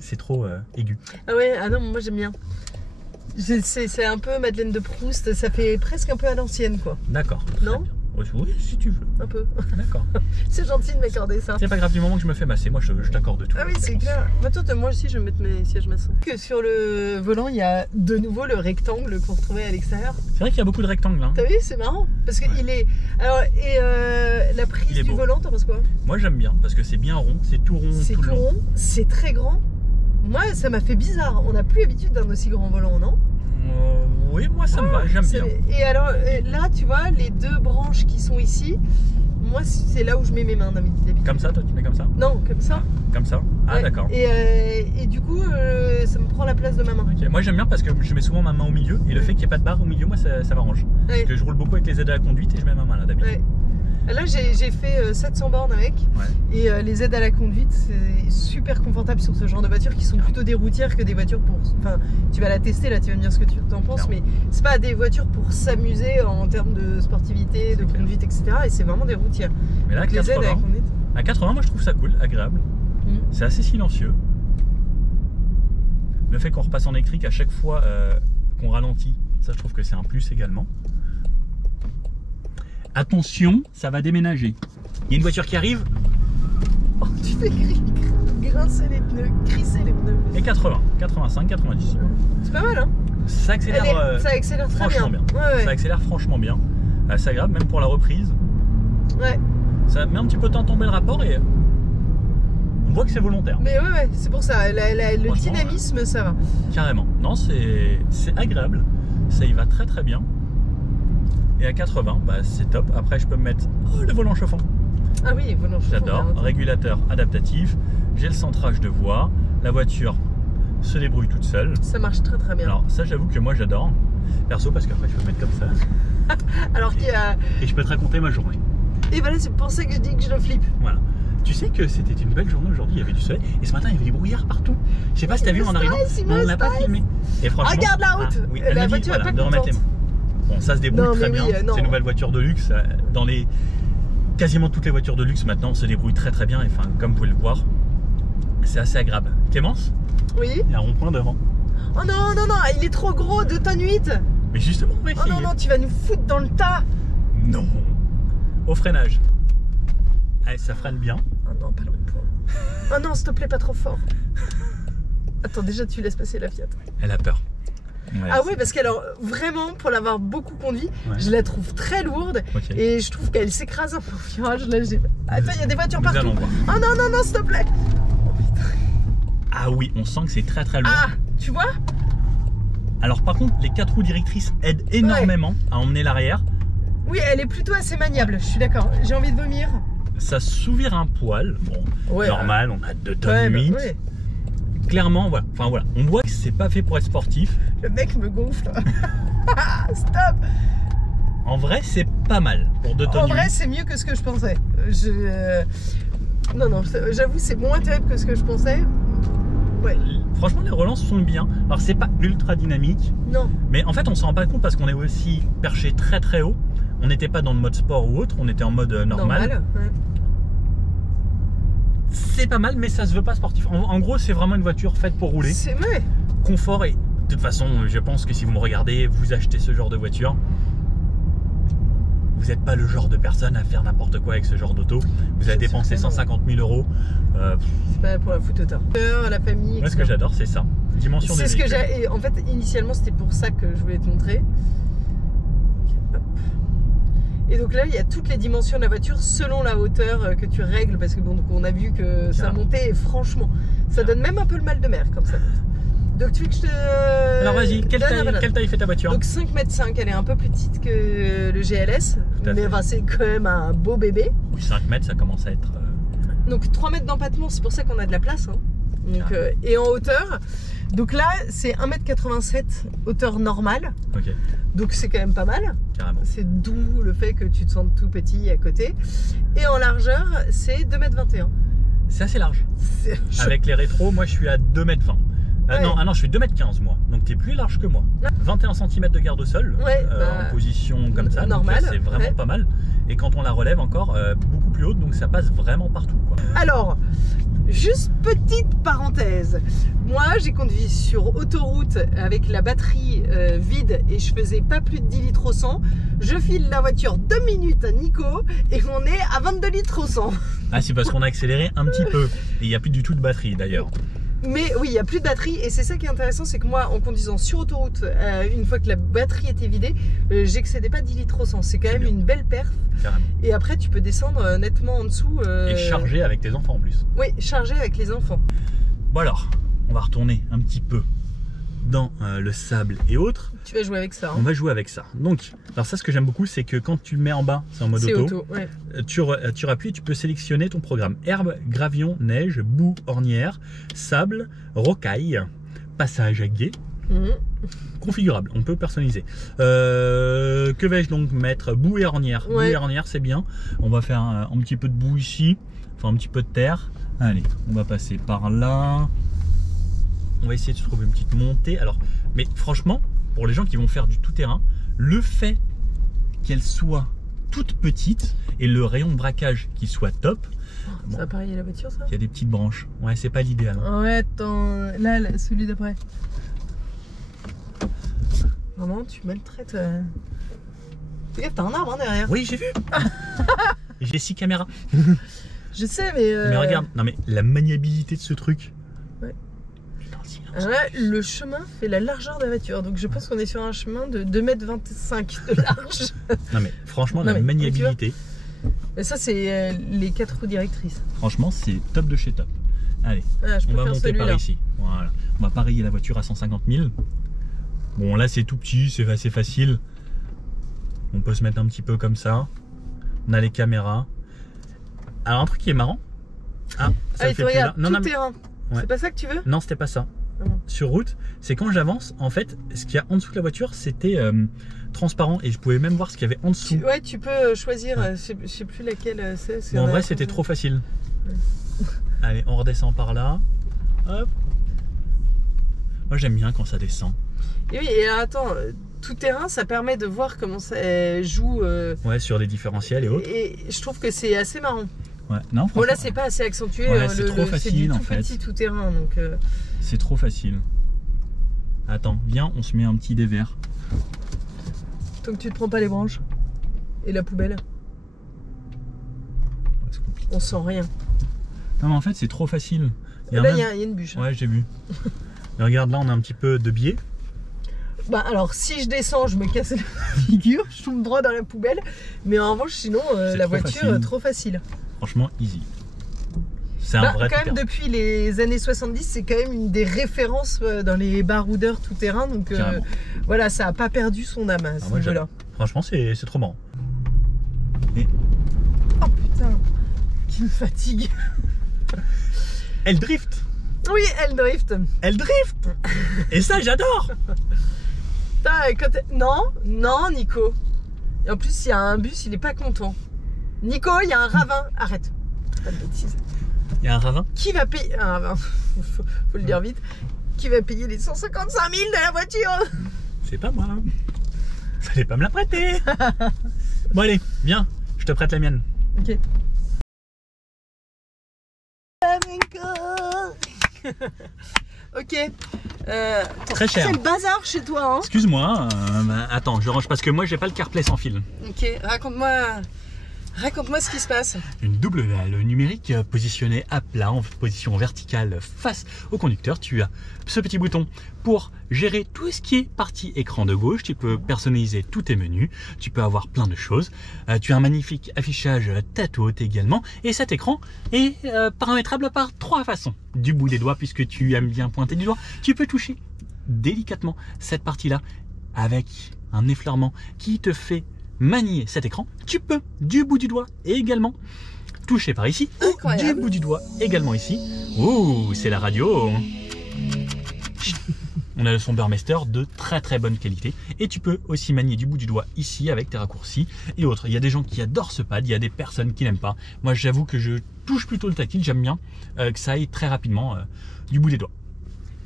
C'est trop aigu. Ah ouais, ah non, moi j'aime bien. C'est un peu Madeleine de Proust, ça fait presque un peu à l'ancienne, quoi. D'accord. Non ? Oui, si tu veux. Un peu. D'accord. C'est gentil de m'accorder ça. C'est pas grave, du moment que je me fais masser, moi je t'accorde tout. Ah oui, c'est clair. Moi aussi, je vais mettre mes sièges massants. Que sur le volant, il y a de nouveau le rectangle qu'on retrouvait à l'extérieur. C'est vrai qu'il y a beaucoup de rectangles. Hein. T'as vu, c'est marrant. Parce qu'il est. Alors, la prise du volant, t'en penses quoi? Moi j'aime bien, parce que c'est bien rond, c'est tout rond. C'est tout rond, c'est très grand. Moi, ça m'a fait bizarre. On n'a plus l'habitude d'un aussi grand volant, non? Oui, moi ça me va, j'aime bien. Et alors là, tu vois, les deux branches qui sont ici, moi c'est là où je mets mes mains d'habitude. Comme ça, toi tu mets comme ça? Non, comme ça. Comme ça? Ah, d'accord. Et du coup, ça me prend la place de ma main. Okay. Moi j'aime bien parce que je mets souvent ma main au milieu et le fait qu'il n'y ait pas de barre au milieu, moi ça m'arrange. Parce que je roule beaucoup avec les aides à la conduite et je mets ma main là d'habitude. Là j'ai fait 700 bornes avec et les aides à la conduite c'est super confortable sur ce genre de voitures qui sont plutôt des routières que des voitures pour... Enfin tu vas la tester là, tu vas me dire ce que tu en penses, mais c'est pas des voitures pour s'amuser en termes de sportivité, de conduite, etc. Et c'est vraiment des routières. Mais là à 80, à 80 moi je trouve ça cool, agréable. C'est assez silencieux. Le fait qu'on repasse en électrique à chaque fois qu'on ralentit, ça je trouve que c'est un plus également. Attention, ça va déménager. Il y a une voiture qui arrive. Oh, tu fais grincer les pneus, crisser les pneus. Et 80, 85, 90. C'est pas mal, hein? Ça accélère, ça accélère très franchement bien. Ça accélère franchement bien. C'est agréable, même pour la reprise. Ouais. Ça met un petit peu de temps à tomber le rapport et on voit que c'est volontaire. Mais ouais, c'est pour ça. Le dynamisme, ça va. Carrément. Non, c'est agréable. Ça y va très très bien. Et à 80, bah, c'est top. Après, je peux me mettre le volant chauffant. Ah oui, volant chauffant. J'adore. Régulateur adaptatif. J'ai le centrage de voix. La voiture se débrouille toute seule. Ça marche très très bien. Alors ça, j'avoue que moi, j'adore. Perso, parce qu'après, je peux me mettre comme ça. Alors qu'il y a... Et je peux te raconter ma journée. Et voilà, c'est pour ça que je dis que je le flippe. Voilà. Tu sais que c'était une belle journée aujourd'hui, il y avait du soleil. Et ce matin, il y avait des brouillards partout. Je sais pas si t'as vu en arrivant, mais on l'a pas filmé. Et franchement, regarde la route. Oui, la voiture est pas contente. Bon, ça se débrouille très bien. C'est une nouvelle voiture de luxe. Dans les quasiment toutes les voitures de luxe maintenant se débrouillent très très bien. Et enfin, comme vous pouvez le voir, c'est assez agréable. Clémence, Oui. il y a un rond-point devant. Oh non, non, non, il est trop gros, 2 tonnes 8. Mais justement, on va Oh essayer. non, non, tu vas nous foutre dans le tas. Non. Au freinage. Allez, ça freine bien. Oh non, pas le rond-point. Oh non, s'il te plaît, pas trop fort. Attends, déjà, tu laisses passer la Fiat. Elle a peur. Ouais, Ah oui, parce qu'alors, vraiment, pour l'avoir beaucoup conduit, Ouais. je la trouve très lourde. Ok. Et je trouve qu'elle s'écrase un peu au virage. Là, attends, il y a des voitures Nous partout. allons voir. Oh non, non, non, s'il te plaît. Ah oui, on sent que c'est très très lourd. Ah, tu vois? Alors par contre, les 4 roues directrices aident énormément à emmener l'arrière. Oui, elle est plutôt assez maniable, je suis d'accord. J'ai envie de vomir. Ça s'ouvre un poil. Bon, Ouais. normal, on a 2 tonnes Ouais, 8. bah, ouais. Clairement, voilà. Enfin voilà, on voit que c'est pas fait pour être sportif. Le mec me gonfle. Stop. En vrai, c'est pas mal pour 2 tonnes En vrai, 8. c'est mieux que ce que je pensais. Non, non, j'avoue, c'est moins terrible que ce que je pensais. Ouais. Franchement, les relances sont bien. Alors c'est pas ultra dynamique, Non. mais en fait, on s'en rend pas compte parce qu'on est aussi perché très très haut. On n'était pas dans le mode sport ou autre, on était en mode normal. Ouais. C'est pas mal, mais ça se veut pas sportif. En gros, c'est vraiment une voiture faite pour rouler. C'est vrai. Confort et de toute façon, je pense que si vous me regardez, vous achetez ce genre de voiture. Vous n'êtes pas le genre de personne à faire n'importe quoi avec ce genre d'auto. Vous avez dépensé 150 000 euros. C'est pas pour la foutre au tas. La famille. Moi, ce que j'adore, c'est ça. Dimension des C'est ce que véhicules. j'ai. En fait, initialement, c'était pour ça que je voulais te montrer. Hop. Et donc là, il y a toutes les dimensions de la voiture selon la hauteur que tu règles. Parce que bon, donc on a vu que ça Carrément. montait et franchement, ça donne même un peu le mal de mer comme ça. Donc tu veux que je te. Alors vas-y, quelle taille fait ta voiture? Donc 5,5 m, elle est un peu plus petite que le GLS. Tout à Mais fait. enfin, c'est quand même un beau bébé. Oui, 5 mètres, ça commence à être... Donc 3 mètres d'empattement, c'est pour ça qu'on a de la place. Hein. Donc, et en hauteur. Donc là, c'est 1,87 m hauteur normale. Ok, Donc c'est quand même pas mal. carrément. C'est d'où le fait que tu te sentes tout petit à côté. Et en largeur, c'est 2,21 m. C'est assez large. C'est chaud. Avec les rétros, moi je suis à 2,20 m. Ouais. Non, je suis 2,15 m moi. Donc t'es plus large que moi. 21 cm de garde au sol, Ouais, en position comme ça. normal, Donc c'est vraiment ouais. pas mal. Et quand on la relève encore, beaucoup plus haute, donc ça passe vraiment partout, quoi. Alors, juste petite parenthèse. Moi, j'ai conduit sur autoroute avec la batterie vide et je faisais pas plus de 10 litres au 100. Je file la voiture 2 minutes à Nico et on est à 22 litres au 100. Ah, c'est parce qu'on a accéléré un petit peu. Et il n'y a plus du tout de batterie d'ailleurs. Mais oui, il n'y a plus de batterie et c'est ça qui est intéressant, c'est que moi, en conduisant sur autoroute, une fois que la batterie était vidée, j'excédais pas 10 litres au 100. C'est quand même bien. une belle perf. Carrément. Et après, tu peux descendre nettement en dessous. Et chargé avec tes enfants en plus. Oui, chargé avec les enfants. Bon alors, on va retourner un petit peu dans le sable et autres. Tu vas jouer avec ça. On va jouer avec ça. Donc, alors ça, ce que j'aime beaucoup, c'est que quand tu le mets en bas, c'est en mode C'est auto. auto, ouais. Tu appuies, tu peux sélectionner ton programme. Herbe, gravion, neige, boue, ornière, sable, rocaille, passage à gué. Mhm. Configurable, on peut personnaliser. Que vais-je donc mettre? Boue et ornière. Ouais. Boue et ornière, c'est bien. On va faire un petit peu de boue ici, enfin un petit peu de terre. Allez, on va passer par là. On va essayer de se trouver une petite montée. Alors, mais franchement, pour les gens qui vont faire du tout-terrain, le fait qu'elle soit toute petite et le rayon de braquage qui soit top, Ça va parier la voiture, ça? il y a des petites branches. Ouais, c'est pas l'idéal. Hein. Ouais, attends. Là, celui d'après. Vraiment, tu maltraites. Fais gaffe, t'as un arbre hein, derrière. Oui, j'ai vu. J'ai 6 caméras. Je sais, mais. Mais regarde, non mais la maniabilité de ce truc. Ouais. Dans le silence. Là, le chemin fait la largeur de la voiture. Donc je pense qu'on est sur un chemin de 2,25 m de large. Non mais franchement, Non, la mais maniabilité, Et ça, c'est les 4 roues directrices. franchement, c'est top de chez top. Allez, Ah, je on peux va faire monter par celui-là. ici. Voilà. On va parier la voiture à 150 000. Bon, là, c'est tout petit, c'est assez facile. On peut se mettre un petit peu comme ça. On a les caméras. Alors, un truc qui est marrant. Ah, ça Ah, le il te fait plus là. regarde Non, tout non, mais- terrain. Ouais. C'est pas ça que tu veux? non, c'était pas ça. Ah bon. Sur route, c'est quand j'avance, en fait, ce qu'il y a en dessous de la voiture, c'était transparent et je pouvais même voir ce qu'il y avait en dessous. Ouais, tu peux choisir. Ouais. Je sais plus laquelle c'est. Mais en vrai, c'était trop facile. Allez, on redescend par là. Hop. Moi, j'aime bien quand ça descend. Et oui, et attends, tout-terrain, ça permet de voir comment ça joue. Ouais, sur les différentiels et autres. Et je trouve que c'est assez marrant. Ouais, non, Bon, là, c'est pas assez accentué. Ouais, c'est trop c'est facile, du en tout fait. petit tout-terrain, donc. C'est trop facile. Attends, viens, on se met un petit dévers. Tant que tu te prends pas les branches et la poubelle, Ouais, c'est compliqué. on sent rien. Non, mais en fait, c'est trop facile. Là, même- il y a une bûche. Ouais, j'ai vu. Et regarde, là, on a un petit peu de biais. Bah alors, si je descends, je me casse la figure, je tombe droit dans la poubelle. Mais en revanche, sinon, C'est la trop voiture, facile. trop facile. Franchement, easy. C'est un Bah, vrai quand même, tout-terrain. depuis les années 70, c'est quand même une des références dans les baroudeurs tout-terrain. Donc Carrément. voilà, ça a pas perdu son âme à ce moi, niveau-là. Franchement, c'est trop marrant. Oh putain, qui me fatigue. Elle drift. Oui, elle drift. Elle drift. Et ça, j'adore. Putain, non, Nico. Et en plus, il y a un bus, il est pas content. Nico, il y a un ravin. Arrête. Pas de bêtises. Il y a un ravin. Qui va payer un ravin, faut le dire vite. Qui va payer les 155 000 de la voiture? C'est pas moi. Fallait pas me la prêter. Bon, allez, viens. Je te prête la mienne. Ok. Ok. Très cher. C'est le bazar chez toi, hein? Excuse-moi. Attends, je range parce que moi, j'ai pas le CarPlay sans fil. Ok, raconte-moi ce qui se passe. Une double dalle numérique positionnée à plat en position verticale face au conducteur. Tu as ce petit bouton pour gérer tout ce qui est partie écran de gauche. Tu peux personnaliser tous tes menus. Tu peux avoir plein de choses. Tu as un magnifique affichage tête haute également. Et cet écran est paramétrable par 3 façons. Du bout des doigts, puisque tu aimes bien pointer du doigt, tu peux toucher délicatement cette partie-là avec un effleurement qui te fait manier cet écran. Tu peux du bout du doigt et également toucher par ici, ou Incroyable. du bout du doigt également ici. Ouh, c'est la radio. On a le son Burmester de très très bonne qualité et tu peux aussi manier du bout du doigt ici avec tes raccourcis et autres. Il y a des gens qui adorent ce pad, il y a des personnes qui n'aiment pas. Moi j'avoue que je touche plutôt le tactile, j'aime bien que ça aille très rapidement du bout des doigts.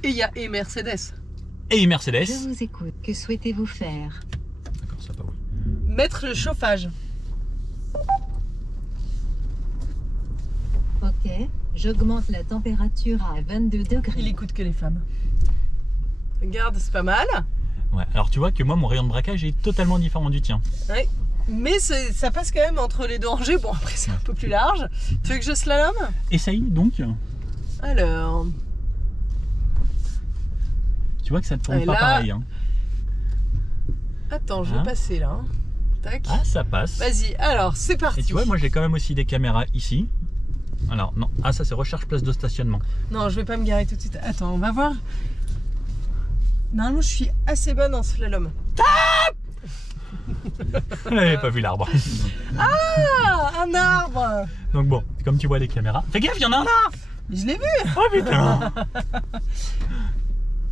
Et il y a Mercedes. Et Mercedes. Je vous écoute. Que souhaitez-vous faire? D'accord, ça pas oui. Mettre le chauffage. Ok, j'augmente la température à 22 degrés. Il écoute que les femmes. Regarde, c'est pas mal. Ouais, alors tu vois que moi mon rayon de braquage est totalement différent du tien. Ouais. Mais ça passe quand même entre les deux rangées. Bon, après, c'est un peu plus large. Tu veux que je slalom? Essaye donc. Alors. Tu vois que ça ne tourne Et pas là- pareil. Hein. Attends, je Hein vais passer là. hein. Tac. Ah, ça passe. Vas-y, alors, c'est parti. Et tu vois, moi j'ai quand même aussi des caméras ici. Alors non, ah ça c'est recherche place de stationnement. Non, je vais pas me garer tout de suite. Attends, on va voir. Normalement, je suis assez bonne en slalom. Elle n'avait pas vu l'arbre. Ah, un arbre. Donc bon, comme tu vois les caméras. Fais gaffe, il y en a un là. Je l'ai vu. Oh putain.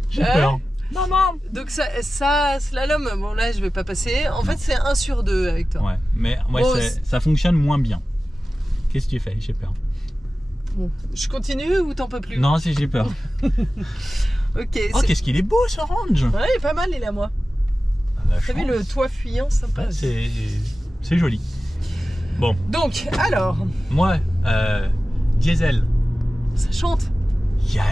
J'ai peur. Maman. Donc ça, slalom, bon là, je vais pas passer. En fait, c'est 1 sur 2 avec toi. Ouais, mais ouais, Bon, ça fonctionne moins bien. Qu'est-ce que tu fais? J'ai peur. Bon, je continue ou t'en peux plus? Non, si j'ai peur. Ok. Oh, qu'est-ce qu'il est beau ce range. Ouais, il est pas mal, il est à moi. La T'as vu chance. le toit fuyant, sympa. Ouais, aussi. c'est joli. Bon, Donc, alors, moi, diesel, ça chante. il y a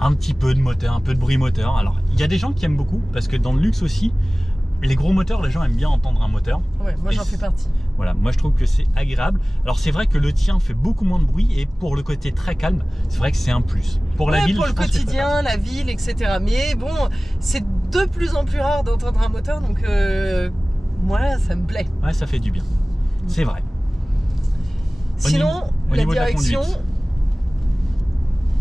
un petit peu de moteur, un peu de bruit moteur. Alors, il y a des gens qui aiment beaucoup parce que dans le luxe aussi, les gros moteurs, les gens aiment bien entendre un moteur. Ouais, moi Et j'en fais partie. Voilà, moi je trouve que c'est agréable. Alors c'est vrai que le tien fait beaucoup moins de bruit et pour le côté très calme, c'est vrai que c'est un plus. Pour la Ouais, ville, pour je le pense que je quotidien, la ville, etc. Mais bon, c'est de plus en plus rare d'entendre un moteur, donc moi, ça me plaît. préfère. Ouais, ça fait du bien. C'est vrai. Sinon, au la niveau de la direction, conduite.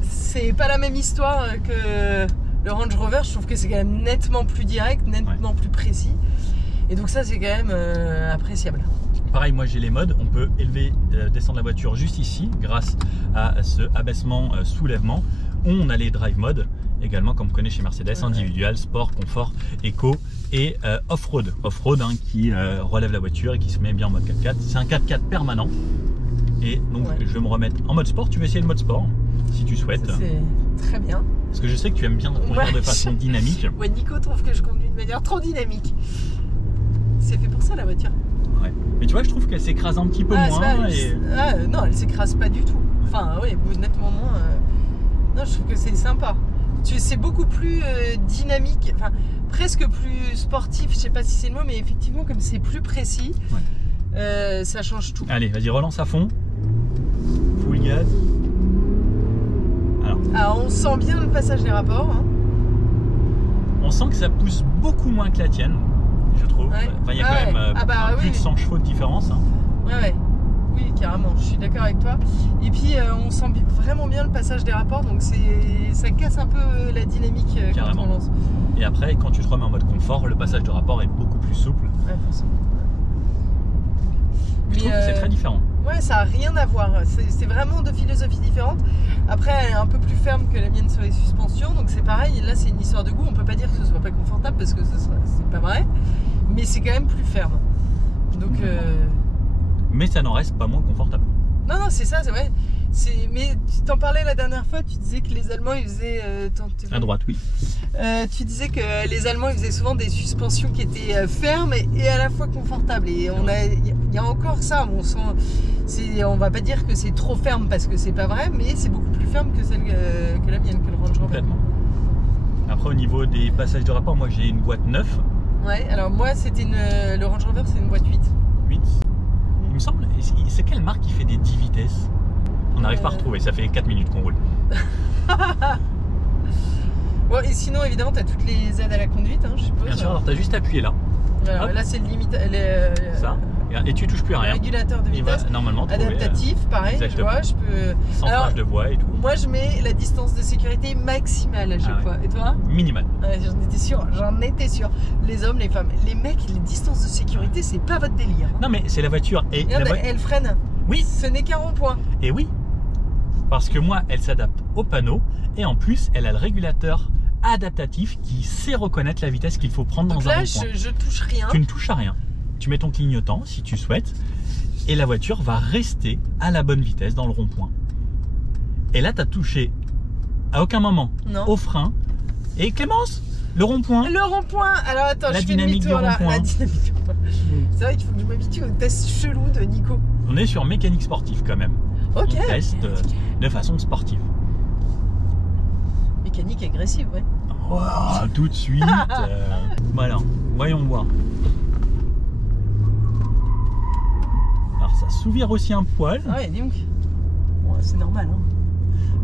c'est pas la même histoire que le Range Rover. Je trouve que c'est quand même nettement plus direct, nettement plus précis. Et donc ça, c'est quand même appréciable. Pareil, moi j'ai les modes. On peut élever, descendre la voiture juste ici grâce à ce abaissement, soulèvement. On a les drive modes également, comme on connaît chez Mercedes, Ouais. individuel, sport, confort, éco et off-road. Off-road hein, qui relève la voiture et qui se met bien en mode 4x4. C'est un 4x4 permanent. Et donc Ouais. je vais me remettre en mode sport. Tu veux essayer le mode sport si tu souhaites. Ça, c'est très bien. Parce que je sais que tu aimes bien conduire de façon dynamique. Ouais, Nico trouve que je conduis de manière trop dynamique. C'est fait pour ça la voiture. Ouais. Mais tu vois, je trouve qu'elle s'écrase un petit peu moins. Non, elle s'écrase pas du tout. Enfin, oui, nettement moins. Non, je trouve que c'est sympa. C'est beaucoup plus dynamique, enfin presque plus sportif, je sais pas si c'est le mot, mais effectivement, comme c'est plus précis, ça change tout. Allez, vas-y, relance à fond. Full gaz. Alors, on sent bien le passage des rapports. Hein. On sent que ça pousse beaucoup moins que la tienne, je trouve. Ouais. Enfin, il y a quand même plus de 100 chevaux de différence. Hein. Ouais. Oui, carrément, je suis d'accord avec toi. Et puis, on sent vraiment bien le passage des rapports, donc ça casse un peu la dynamique quand on lance. Et après, quand tu te remets en mode confort, le passage de rapport est beaucoup plus souple. Ouais, forcément. Je trouve que c'est très différent. Ouais, ça n'a rien à voir. C'est vraiment deux philosophies différentes. Après, elle est un peu plus ferme que la mienne sur les suspensions, donc c'est pareil. Là, c'est une histoire de goût. On peut pas dire que ce soit pas confortable parce que c'est pas vrai, mais c'est quand même plus ferme. Donc. Mais ça n'en reste pas moins confortable. Non, c'est ça, c'est vrai. Mais tu t'en parlais la dernière fois, tu disais que les Allemands ils faisaient. À droite, oui. Tu disais que les Allemands ils faisaient souvent des suspensions qui étaient fermes et à la fois confortables. Et il y a encore ça. On va pas dire que c'est trop ferme parce que c'est pas vrai, mais c'est beaucoup plus ferme que celle que la mienne, que le Range Rover. Complètement. Après, au niveau des passages de rapport, moi j'ai une boîte 9. Ouais, alors moi le Range Rover c'est une boîte 8. 8. Il me semble, c'est quelle marque qui fait des 10 vitesses? On n'arrive pas à retrouver, ça fait 4 minutes qu'on roule. Bon, et sinon, évidemment, tu as toutes les aides à la conduite, hein, je suppose. Bien sûr, alors tu as juste appuyé là. Alors, là, c'est le limite. Ça. Et tu touches plus à rien. Régulateur de vitesse. Il va normalement trouver, adaptatif, parein, tu vois. Je peux. Centrage de voie et tout. Moi, je mets la distance de sécurité maximale à chaque fois. Et toi? Minimal. Ouais, j'en étais sûr. Les hommes, les femmes, les mecs, les distances de sécurité, c'est pas votre délire. Hein. Non, mais c'est la voiture. Et elle freine. Oui. Ce n'est qu'un rond-point. Et oui. Parce que moi, elle s'adapte au panneau et en plus, elle a le régulateur adaptatif qui sait reconnaître la vitesse qu'il faut prendre dans un rond-point. Donc là, je touche rien. Tu ne touches à rien. Tu mets ton clignotant si tu souhaites et la voiture va rester à la bonne vitesse dans le rond-point. Et là, tu as touché à aucun moment au frein. Et Clémence, le rond-point. Le rond-point. Alors attends, la je fais dynamique du rond-point. La dynamique. C'est vrai qu'il faut que je m'habitue au test chelou de Nico. On est sur mécanique sportive quand même. Ok. On teste de façon sportive. Mécanique agressive, ouais. Oh, tout de suite. Voilà, voyons voir. Alors ça s'ouvre aussi un poil. Ah ouais, dis donc. Bon, c'est normal. Hein.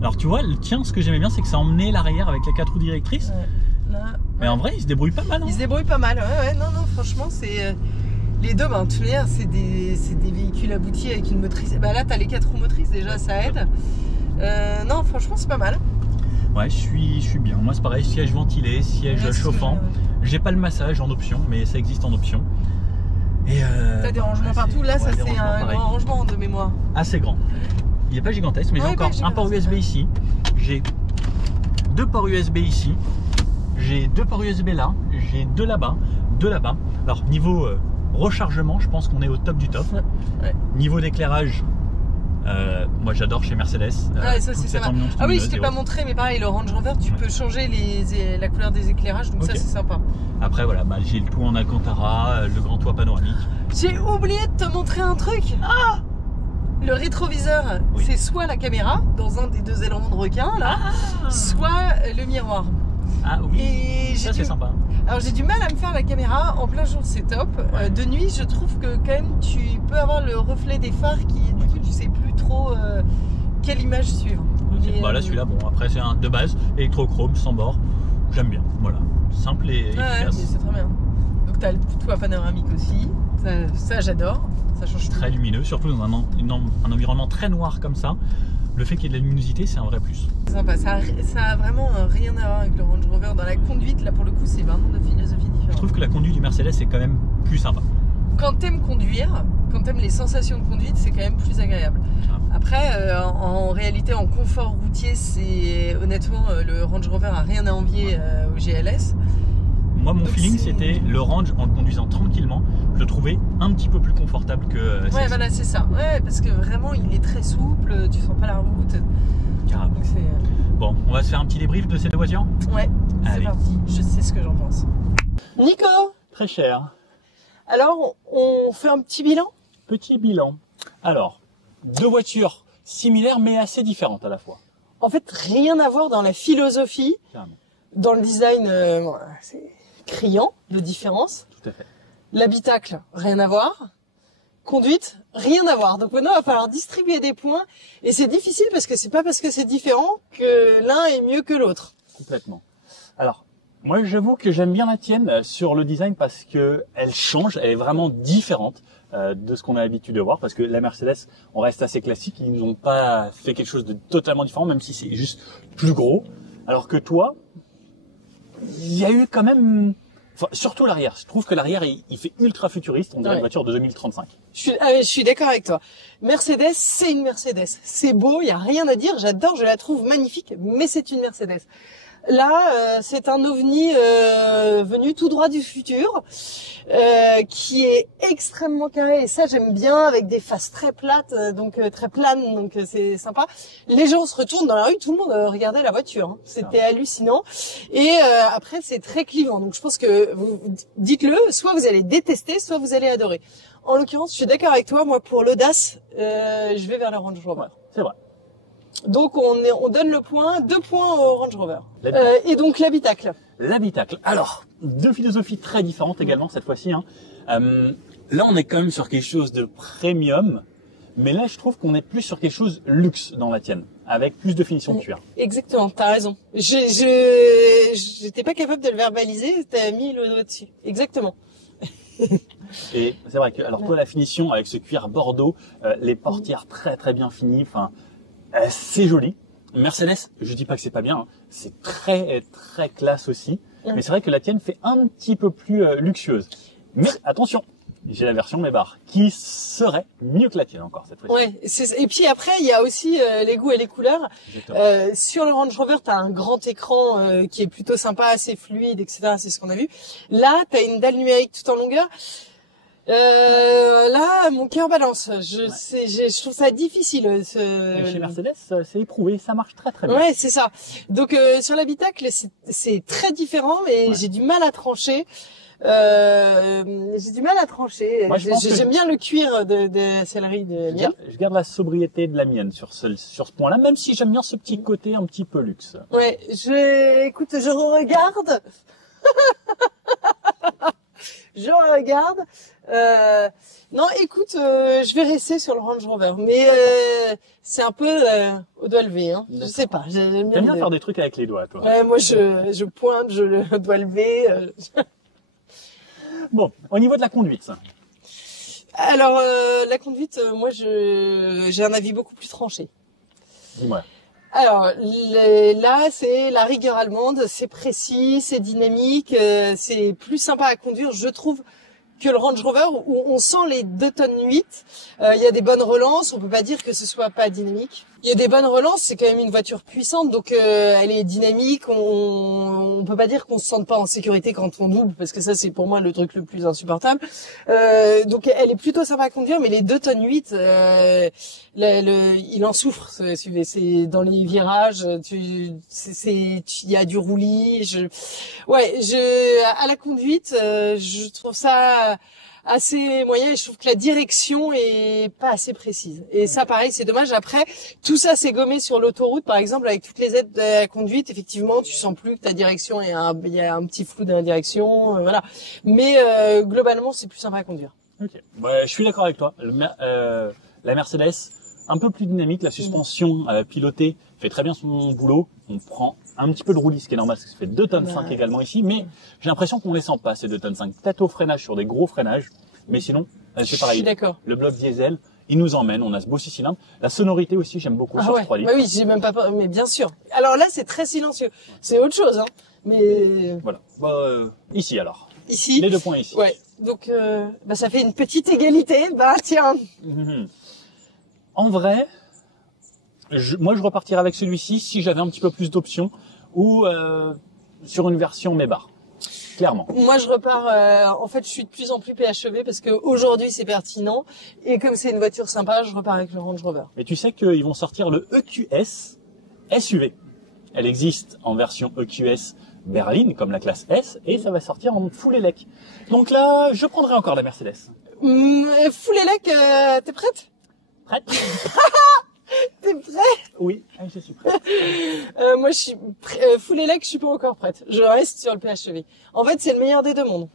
Alors tu vois, le tien, ce que j'aimais bien, c'est que ça emmenait l'arrière avec les 4 roues directrices. Ouais. Là, mais en vrai, il se débrouille pas mal. Hein. Il se débrouille pas mal. Ouais, non, franchement, c'est. Les deux, en tout cas, c'est des véhicules aboutis avec une motrice. Bah là, t'as les 4 roues motrices déjà, ça aide. Non, franchement, c'est pas mal. Ouais, je suis bien. Moi, c'est pareil, siège ventilé, siège chauffant. J'ai pas le massage en option, mais ça existe en option. Et t'as des rangements partout. Là, ça c'est un grand rangement de mémoire. Assez grand. Il n'est pas gigantesque, mais j'ai encore un port USB ici. J'ai 2 ports USB ici. J'ai 2 ports USB là. J'ai 2 là-bas. 2 là-bas. Alors, niveau rechargement, je pense qu'on est au top du top. Ouais. Niveau d'éclairage, moi j'adore chez Mercedes. Ouais, ça c'est ça. Ah oui, je t'ai pas montré, mais pareil, le Range Rover, tu peux changer la couleur des éclairages, donc ça c'est sympa. Après voilà, j'ai le tout en Alcantara, le grand toit panoramique. J'ai oublié de te montrer un truc. Ah, le rétroviseur, c'est soit la caméra dans un des 2 ailerons de requin là, soit le miroir. Ah oui, et ça c'est sympa. Alors j'ai du mal à me faire la caméra, en plein jour c'est top. De nuit je trouve que quand même tu peux avoir le reflet des phares qui du coup tu sais plus trop quelle image suivre. Bah là celui-là, bon après c'est un de base, électrochrome, sans bord, j'aime bien, voilà, simple et efficace. C'est très bien. Donc tu as le toit panoramique aussi, ça j'adore, ça change très lumineux, surtout dans un environnement très noir comme ça. Le fait qu'il y ait de la luminosité, c'est un vrai plus. C'est sympa, ça a vraiment rien à voir avec le Range Rover. Dans la conduite, là pour le coup, c'est vraiment de philosophie différente. Je trouve que la conduite du Mercedes est quand même plus sympa. Quand t'aimes conduire, quand t'aimes les sensations de conduite, c'est quand même plus agréable. Après, en réalité, en confort routier, c'est honnêtement, le Range Rover a rien à envier au GLS. Moi, mon feeling, c'était le Range, en le conduisant tranquillement, je le trouvais un petit peu plus confortable que ouais, voilà, c'est ça. Ouais, parce que vraiment, il est très souple, tu sens pas la route. Carrément. Bon, on va se faire un petit débrief de ces deux voitures. Ouais, c'est Allez. parti. Je sais ce que j'en pense. Nico, Très cher. alors on fait un petit bilan? Petit bilan. Alors, deux voitures similaires mais assez différentes à la fois. En fait, rien à voir dans la philosophie, Carrément. dans le design, c'est criant de différence. Tout à fait. L'habitacle, rien à voir. Conduite, rien à voir. Donc maintenant, il va falloir distribuer des points. Et c'est difficile parce que c'est pas parce que c'est différent que l'un est mieux que l'autre. Complètement. Alors, moi j'avoue que j'aime bien la tienne sur le design parce que elle change, elle est vraiment différente de ce qu'on a l'habitude de voir. Parce que la Mercedes, on reste assez classique, ils n'ont pas fait quelque chose de totalement différent, même si c'est juste plus gros. Alors que toi, il y a eu quand même... Enfin, surtout l'arrière. Je trouve que l'arrière, il fait ultra futuriste. On dirait une voiture de 2035. Je suis d'accord avec toi. Mercedes, c'est une Mercedes. C'est beau, il y a rien à dire. J'adore, je la trouve magnifique, mais c'est une Mercedes. Là, c'est un ovni venu tout droit du futur, qui est extrêmement carré. Et ça, j'aime bien, avec des faces très plates, donc très planes, donc c'est sympa. Les gens se retournent dans la rue, tout le monde regardait la voiture. Hein. C'était hallucinant. Et après, c'est très clivant. Donc je pense que vous dites-le, soit vous allez détester, soit vous allez adorer. En l'occurrence, je suis d'accord avec toi. Moi, pour l'audace, je vais vers la Range Rover. Ouais, c'est vrai. Donc on donne le point, 2 points au Range Rover. Et donc l'habitacle. L'habitacle. Alors, deux philosophies très différentes également cette fois-ci. Hein. Là, on est quand même sur quelque chose de premium, mais là, je trouve qu'on est plus sur quelque chose luxe dans la tienne, avec plus de finition de cuir. Exactement, t'as raison. J'étais pas capable de le verbaliser, t'as mis le doigt dessus. Exactement. Et c'est vrai que, alors toi, la finition avec ce cuir bordeaux, les portières très très bien finies, enfin, c'est joli. Mercedes, je dis pas que c'est pas bien, hein. C'est très très classe aussi. Mais c'est vrai que la tienne fait un petit peu plus luxueuse. Mais attention, j'ai la version Maybach qui serait mieux que la tienne encore cette fois-ci. Ouais. Et puis après, il y a aussi les goûts et les couleurs. Sur le Range Rover, t'as un grand écran qui est plutôt sympa, assez fluide, etc. C'est ce qu'on a vu. Là, t'as une dalle numérique tout en longueur. Là, mon cœur balance. Je trouve ça difficile. Et chez Mercedes, c'est éprouvé, ça marche très très bien. Ouais, c'est ça. Donc sur l'habitacle, c'est très différent, mais j'ai du mal à trancher. J'ai du mal à trancher. J'aime bien le cuir de la sellerie de mienne. Je garde la sobriété de la mienne sur ce point-là, même si j'aime bien ce petit côté un petit peu luxe. Ouais, écoute, je regarde. Je regarde. Non, écoute, je vais rester sur le Range Rover, mais c'est un peu au doigt levé. Hein. Je sais pas. J'aime bien faire des trucs avec les doigts, toi. Ouais, moi je pointe, je le doigt levé. Bon, au niveau de la conduite. Alors la conduite, moi j'ai un avis beaucoup plus tranché. Ouais. Alors là, c'est la rigueur allemande, c'est précis, c'est dynamique, c'est plus sympa à conduire, je trouve, que le Range Rover où on sent les 2 tonnes 8. Il y a des bonnes relances, on peut pas dire que ce soit pas dynamique. Il y a des bonnes relances, c'est quand même une voiture puissante, donc elle est dynamique. On peut pas dire qu'on se sente pas en sécurité quand on double, parce que ça c'est pour moi le truc le plus insupportable. Donc elle est plutôt sympa à conduire, mais les 2 tonnes 8, il en souffre. C'est dans les virages, il y a du roulis. À la conduite, je trouve ça assez moyen et je trouve que la direction est pas assez précise. Et ça, pareil, c'est dommage. Après, tout ça, c'est gommé sur l'autoroute, par exemple, avec toutes les aides de la conduite. Effectivement, tu sens plus que ta direction il y a un petit flou dans la direction, voilà. Mais globalement, c'est plus sympa à conduire. Ok. Ouais, je suis d'accord avec toi. La Mercedes, un peu plus dynamique, la suspension pilotée fait très bien son boulot. On prend un petit peu de roulis, ce qui est normal, parce que ça fait 2 tonnes 5 également ici, mais j'ai l'impression qu'on les sent pas, ces 2 tonnes 5. Peut-être au freinage, sur des gros freinages, mais sinon, c'est pareil. Je suis d'accord. Le bloc diesel, il nous emmène, on a ce beau 6 cylindres. La sonorité aussi, j'aime beaucoup sur 3 litres. Bah oui, j'ai même pas, mais bien sûr. Alors là, c'est très silencieux. C'est autre chose, hein. Mais voilà. Ici alors. Ici. Les 2 points ici. Ouais. Donc, ça fait une petite égalité. Bah tiens. En vrai, moi je repartirais avec celui-ci si j'avais un petit peu plus d'options ou sur une version Maybach. Clairement. Moi, je repars. En fait, je suis de plus en plus PHEV parce que aujourd'hui c'est pertinent et comme c'est une voiture sympa, je repars avec le Range Rover. Mais tu sais qu'ils vont sortir le EQS SUV. Elle existe en version EQS berline, comme la classe S, et ça va sortir en full élec. Donc là, je prendrai encore la Mercedes. Full élec, t'es prête? Prête? T'es prêt? Oui, je suis prête. Moi, je suis full élec, je suis pas encore prête. Je reste sur le PHEV. En fait, c'est le meilleur des deux mondes.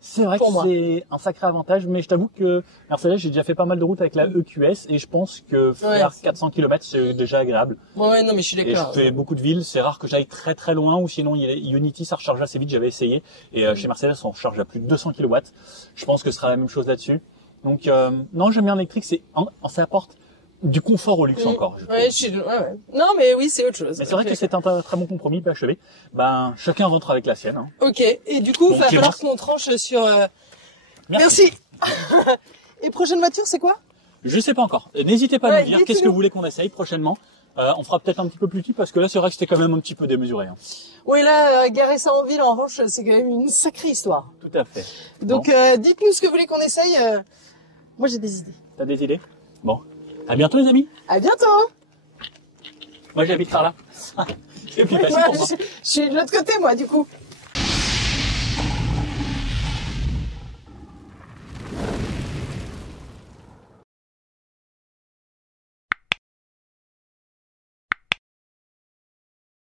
C'est vrai que Pour moi. c'est un sacré avantage, mais je t'avoue que Mercedes, j'ai déjà fait pas mal de routes avec la EQS et je pense que faire 400 km, c'est déjà agréable. Ouais, non, mais je suis Et je d'accord. fais beaucoup de villes, c'est rare que j'aille très très loin, ou sinon Unity, ça recharge assez vite, j'avais essayé. Et chez Mercedes, on recharge à plus de 200 kW. Je pense que ce sera la même chose là-dessus. Donc non, j'aime bien l'électrique, ça apporte du confort au luxe encore. Ouais, ouais. Non, mais oui, c'est autre chose. Mais c'est vrai que c'est un très bon compromis PHEV. Ben, chacun rentre avec la sienne. Hein. Ok, et du coup, il Donc, va falloir Clémence. qu'on tranche sur... Merci. Et prochaine voiture, c'est quoi? Je sais pas encore. N'hésitez pas à Ouais, nous dire qu'est-ce que dites-nous. vous voulez qu'on essaye prochainement. On fera peut-être un petit peu plus petit parce que là, c'est vrai que c'était quand même un petit peu démesuré. Hein. Oui, là, garer ça en ville, en revanche, c'est quand même une sacrée histoire. Tout à fait. Donc, dites-nous ce que vous voulez qu'on essaye. Moi, j'ai des idées. T'as des idées? Bon. À bientôt, les amis. À bientôt. Moi, j'habite par là. C'est plus Oui, facile moi, pour moi. je suis de l'autre côté, moi, du coup.